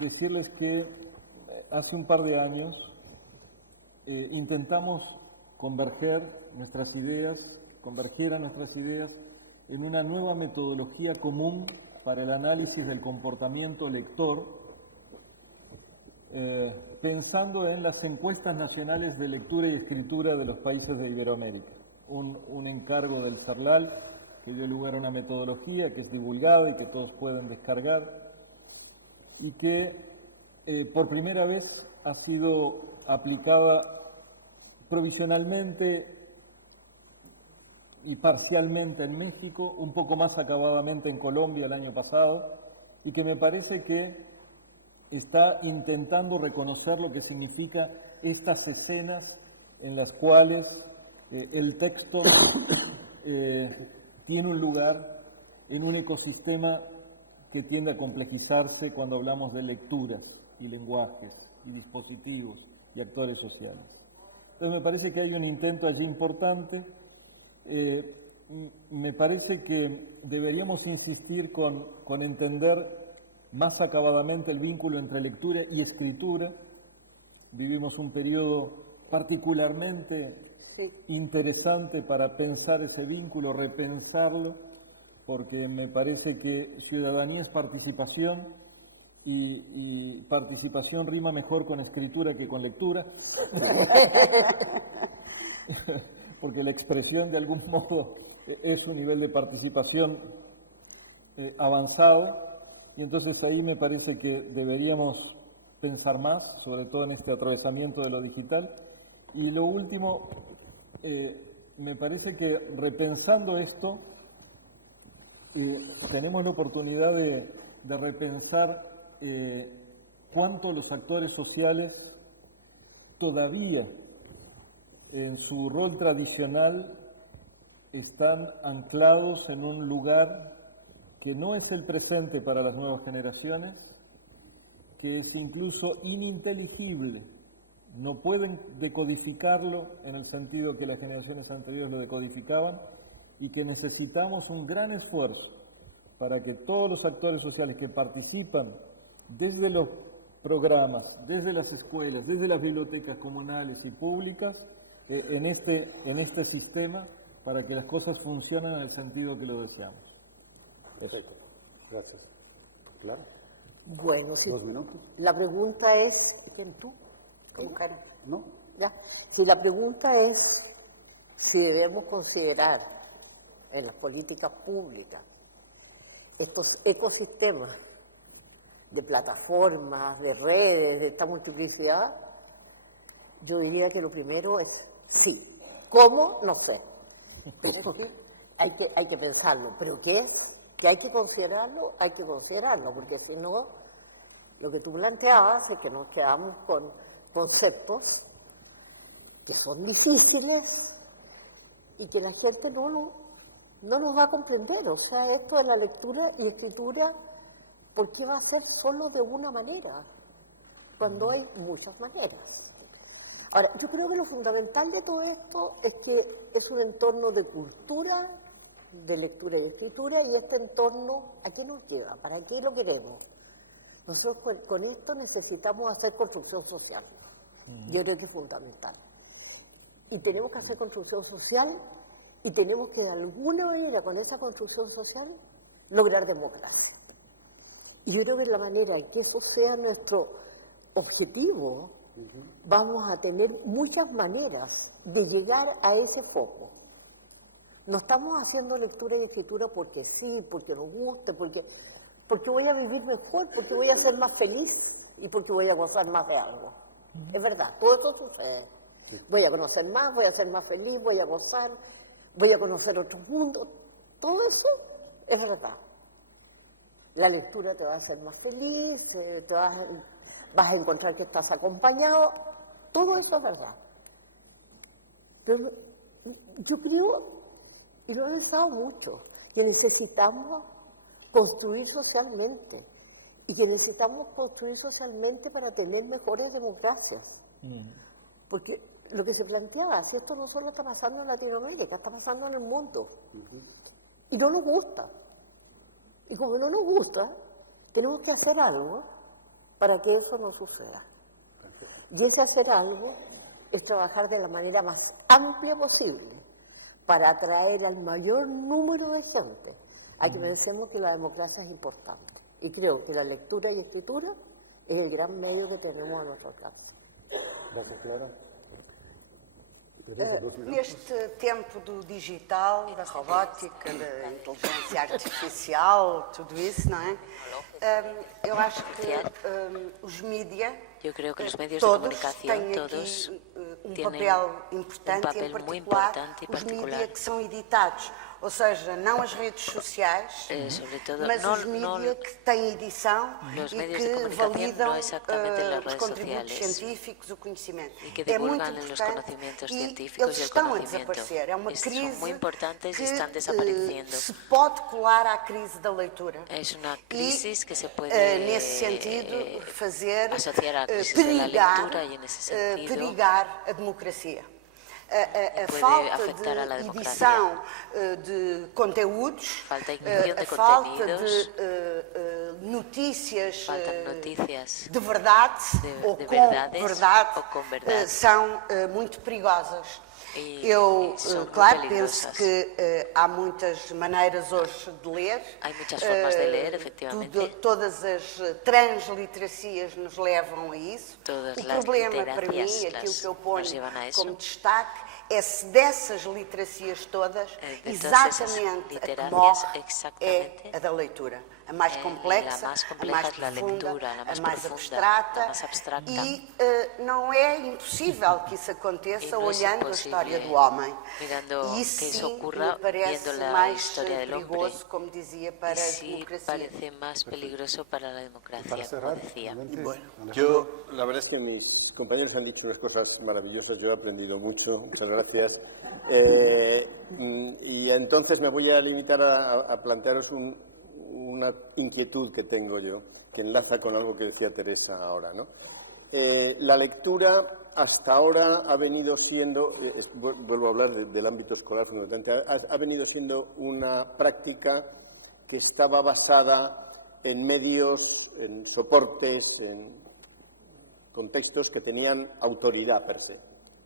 Decirles que hace un par de años intentamos convergieran nuestras ideas en una nueva metodología común para el análisis del comportamiento lector, pensando en las encuestas nacionales de lectura y escritura de los países de Iberoamérica. Un encargo del CERLAL que dio lugar a una metodología que es divulgada y que todos pueden descargar y que por primera vez ha sido aplicada provisionalmente y parcialmente en México, un poco más acabadamente en Colombia el año pasado, y que me parece que está intentando reconocer lo que significa estas escenas en las cuales el texto tiene un lugar en un ecosistema que tiende a complejizarse cuando hablamos de lecturas y lenguajes y dispositivos y actores sociales. Entonces me parece que hay un intento allí importante me parece que deberíamos insistir con entender más acabadamente el vínculo entre lectura y escritura. Vivimos un periodo particularmente interesante para pensar ese vínculo, repensarlo, porque me parece que ciudadanía es participación y participación rima mejor con escritura que con lectura, porque la expresión de algún modo es un nivel de participación avanzado, y entonces ahí me parece que deberíamos pensar más, sobre todo en este atravesamiento de lo digital. Y lo último, me parece que repensando esto, tenemos la oportunidad de repensar cuánto los actores sociales todavía en su rol tradicional están anclados en un lugar que no es el presente para las nuevas generaciones, que es incluso ininteligible. No pueden decodificarlo en el sentido que las generaciones anteriores lo decodificaban, y que necesitamos un gran esfuerzo para que todos los actores sociales que participan desde los programas, desde las escuelas, desde las bibliotecas comunales y públicas, en este sistema, para que las cosas funcionen en el sentido que lo deseamos. Perfecto. Gracias. ¿Claro? Bueno, sí. 2 minutos. La pregunta es, ¿quién tú? ¿Cómo Karen? ¿No? Ya. Si la pregunta es si debemos considerar en las políticas públicas estos ecosistemas de plataformas, de redes, de esta multiplicidad, yo diría que lo primero es sí. ¿Cómo? No sé. Es decir, hay que pensarlo, pero ¿qué? ¿Que hay que considerarlo? Hay que considerarlo, porque si no, lo que tú planteabas es que nos quedamos con conceptos que son difíciles y que la gente no nos va a comprender. O sea, esto de la lectura y escritura, ¿por qué va a ser solo de una manera? Cuando hay muchas maneras. Ahora, yo creo que lo fundamental de todo esto es que es un entorno de cultura, de lectura y escritura, y este entorno, ¿a qué nos lleva? ¿Para qué lo queremos? Nosotros con esto necesitamos hacer construcción social. Yo creo que es fundamental. Y tenemos que hacer construcción social, y tenemos que de alguna manera con esa construcción social lograr democracia. Y yo creo que la manera en que eso sea nuestro objetivo, vamos a tener muchas maneras de llegar a ese foco. No estamos haciendo lectura y escritura porque sí, porque nos guste, porque voy a vivir mejor, porque voy a ser más feliz y porque voy a gozar más de algo. Es verdad, todo eso sucede. Voy a conocer más, voy a ser más feliz, voy a gozar, voy a conocer otros mundos. Todo eso es verdad. La lectura te va a hacer más feliz, vas a encontrar que estás acompañado. Todo esto es verdad. Pero yo creo, y lo he pensado mucho, que necesitamos construir socialmente, y que necesitamos construir socialmente para tener mejores democracias. Porque lo que se planteaba, si esto no solo está pasando en Latinoamérica, está pasando en el mundo. Y no nos gusta. Y como no nos gusta, tenemos que hacer algo para que eso no suceda. Y ese hacer algo es trabajar de la manera más amplia posible para atraer al mayor número de gente a que pensemos que la democracia es importante. Y creo que la lectura y escritura es el gran medio que tenemos a nuestro alcance. Gracias, Clara. Neste tempo do digital, da robótica, da inteligência artificial, tudo isso, não é? Eu acho que os mídias, Yo creo que los medios todos de comunicación, têm todos aqui papel importante, papel em muy particular importante y os mídias particular. que são editados. Ou seja, não as redes sociais, sobre todo, mas no, os mídias que têm edição los e medios de que comunicación, validam no exactamente las os redes contributos sociales. científicos, o conhecimento. Y que É muito divulgan los importante conocimientos e científicos eles y el estão a conocimiento. desaparecer. É uma Estos crise son muy importantes y que están desapareciendo. se pode colar à crise da leitura. Es una crisis que se puede nesse sentido, fazer asociar a la crisis de la lectura y en ese sentido perigar a democracia. a puede falta afectar a la de democracia. edição de conteúdos, Falta inclusión de a falta contenidos, de notícias faltan noticias de verdade ou de com verdades verdade, ou com verdade. são muito perigosas. E Eu, são muito claro, peligrosas. penso que há muitas maneiras hoje de ler. Hay muchas formas de leer, efectivamente. Todas as transliteracias nos levam a isso. Todas O las problema para mim, literacias aquilo que eu ponho nos llevan a eso. como destaque, é se dessas literacias todas, de todas esas exatamente a que literacias, morre exactamente, é a da leitura. A mais complexa, la más a compleja mais es la profunda, lectura, la más a mais profunda, abstrata. la más abstracta. E não é impossível que isso aconteça Y no es olhando a imposible história do homem. mirando E isso que eso sim ocurra me parece viendo la mais historia del hombre. perigoso, como dizia, para Y a sí democracia. parece más peligroso para la democracia, Para como cerrar, decía. Alejandro. Yo, la verdad es que mis compañeros han dicho unas cosas maravillosas, yo he aprendido mucho, muchas gracias. Y entonces me voy a limitar a plantearos una inquietud que tengo yo, que enlaza con algo que decía Teresa ahora, ¿no? La lectura hasta ahora ha venido siendo, vuelvo a hablar del ámbito escolar fundamentalmente, ha venido siendo una práctica que estaba basada en medios, en soportes, en contextos que tenían autoridad per se.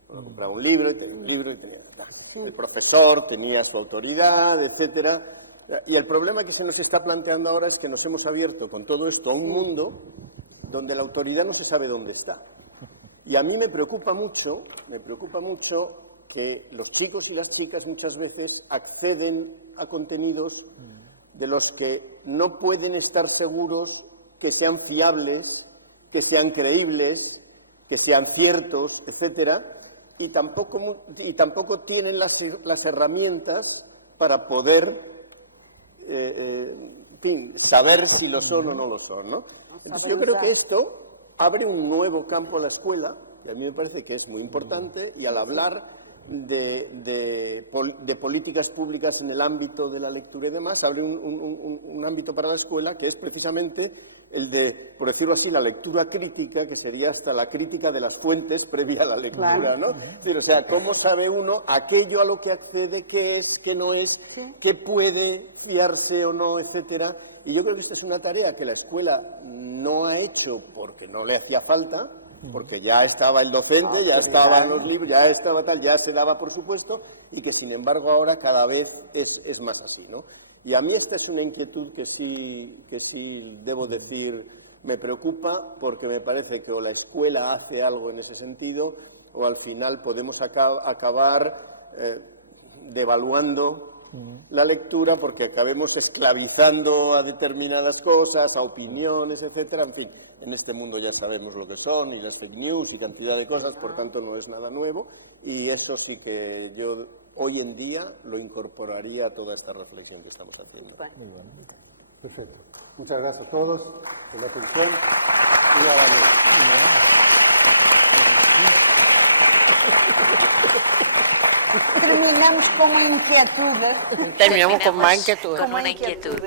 Uno compraba un libro y tenía un libro y tenía... El profesor tenía su autoridad, etcétera. Y el problema que se nos está planteando ahora es que nos hemos abierto con todo esto a un mundo donde la autoridad no se sabe dónde está. Y a mí me preocupa mucho que los chicos y las chicas muchas veces acceden a contenidos de los que no pueden estar seguros que sean fiables, que sean creíbles, que sean ciertos, etcétera, y tampoco tienen las herramientas para poder en fin, saber si lo son o no lo son, ¿no? Entonces, yo creo que esto abre un nuevo campo a la escuela, y a mí me parece que es muy importante, y al hablar de políticas públicas en el ámbito de la lectura y demás, abre un ámbito para la escuela que es precisamente el de, por decirlo así, la lectura crítica, que sería hasta la crítica de las fuentes previa a la lectura, ¿no? O sea, ¿cómo sabe uno aquello a lo que accede, qué es, qué no es, qué puede fiarse o no, etcétera? Y yo creo que esta es una tarea que la escuela no ha hecho porque no le hacía falta, porque ya estaba el docente, ya estaban los libros, ya estaba tal, ya se daba por supuesto, y que sin embargo ahora cada vez es más así, ¿no? Y a mí esta es una inquietud que sí debo decir me preocupa, porque me parece que o la escuela hace algo en ese sentido, o al final podemos acabar devaluando la lectura porque acabemos esclavizando a determinadas cosas, a opiniones, etcétera. En fin, en este mundo ya sabemos lo que son, y las fake news y cantidad de cosas, por tanto no es nada nuevo, y eso sí que yo hoy en día lo incorporaría a toda esta reflexión que estamos haciendo. Muy bueno. Perfecto. Muchas gracias a todos por la atención y a Terminamos como inquietudes. Terminamos con más inquietudes. Con una inquietud.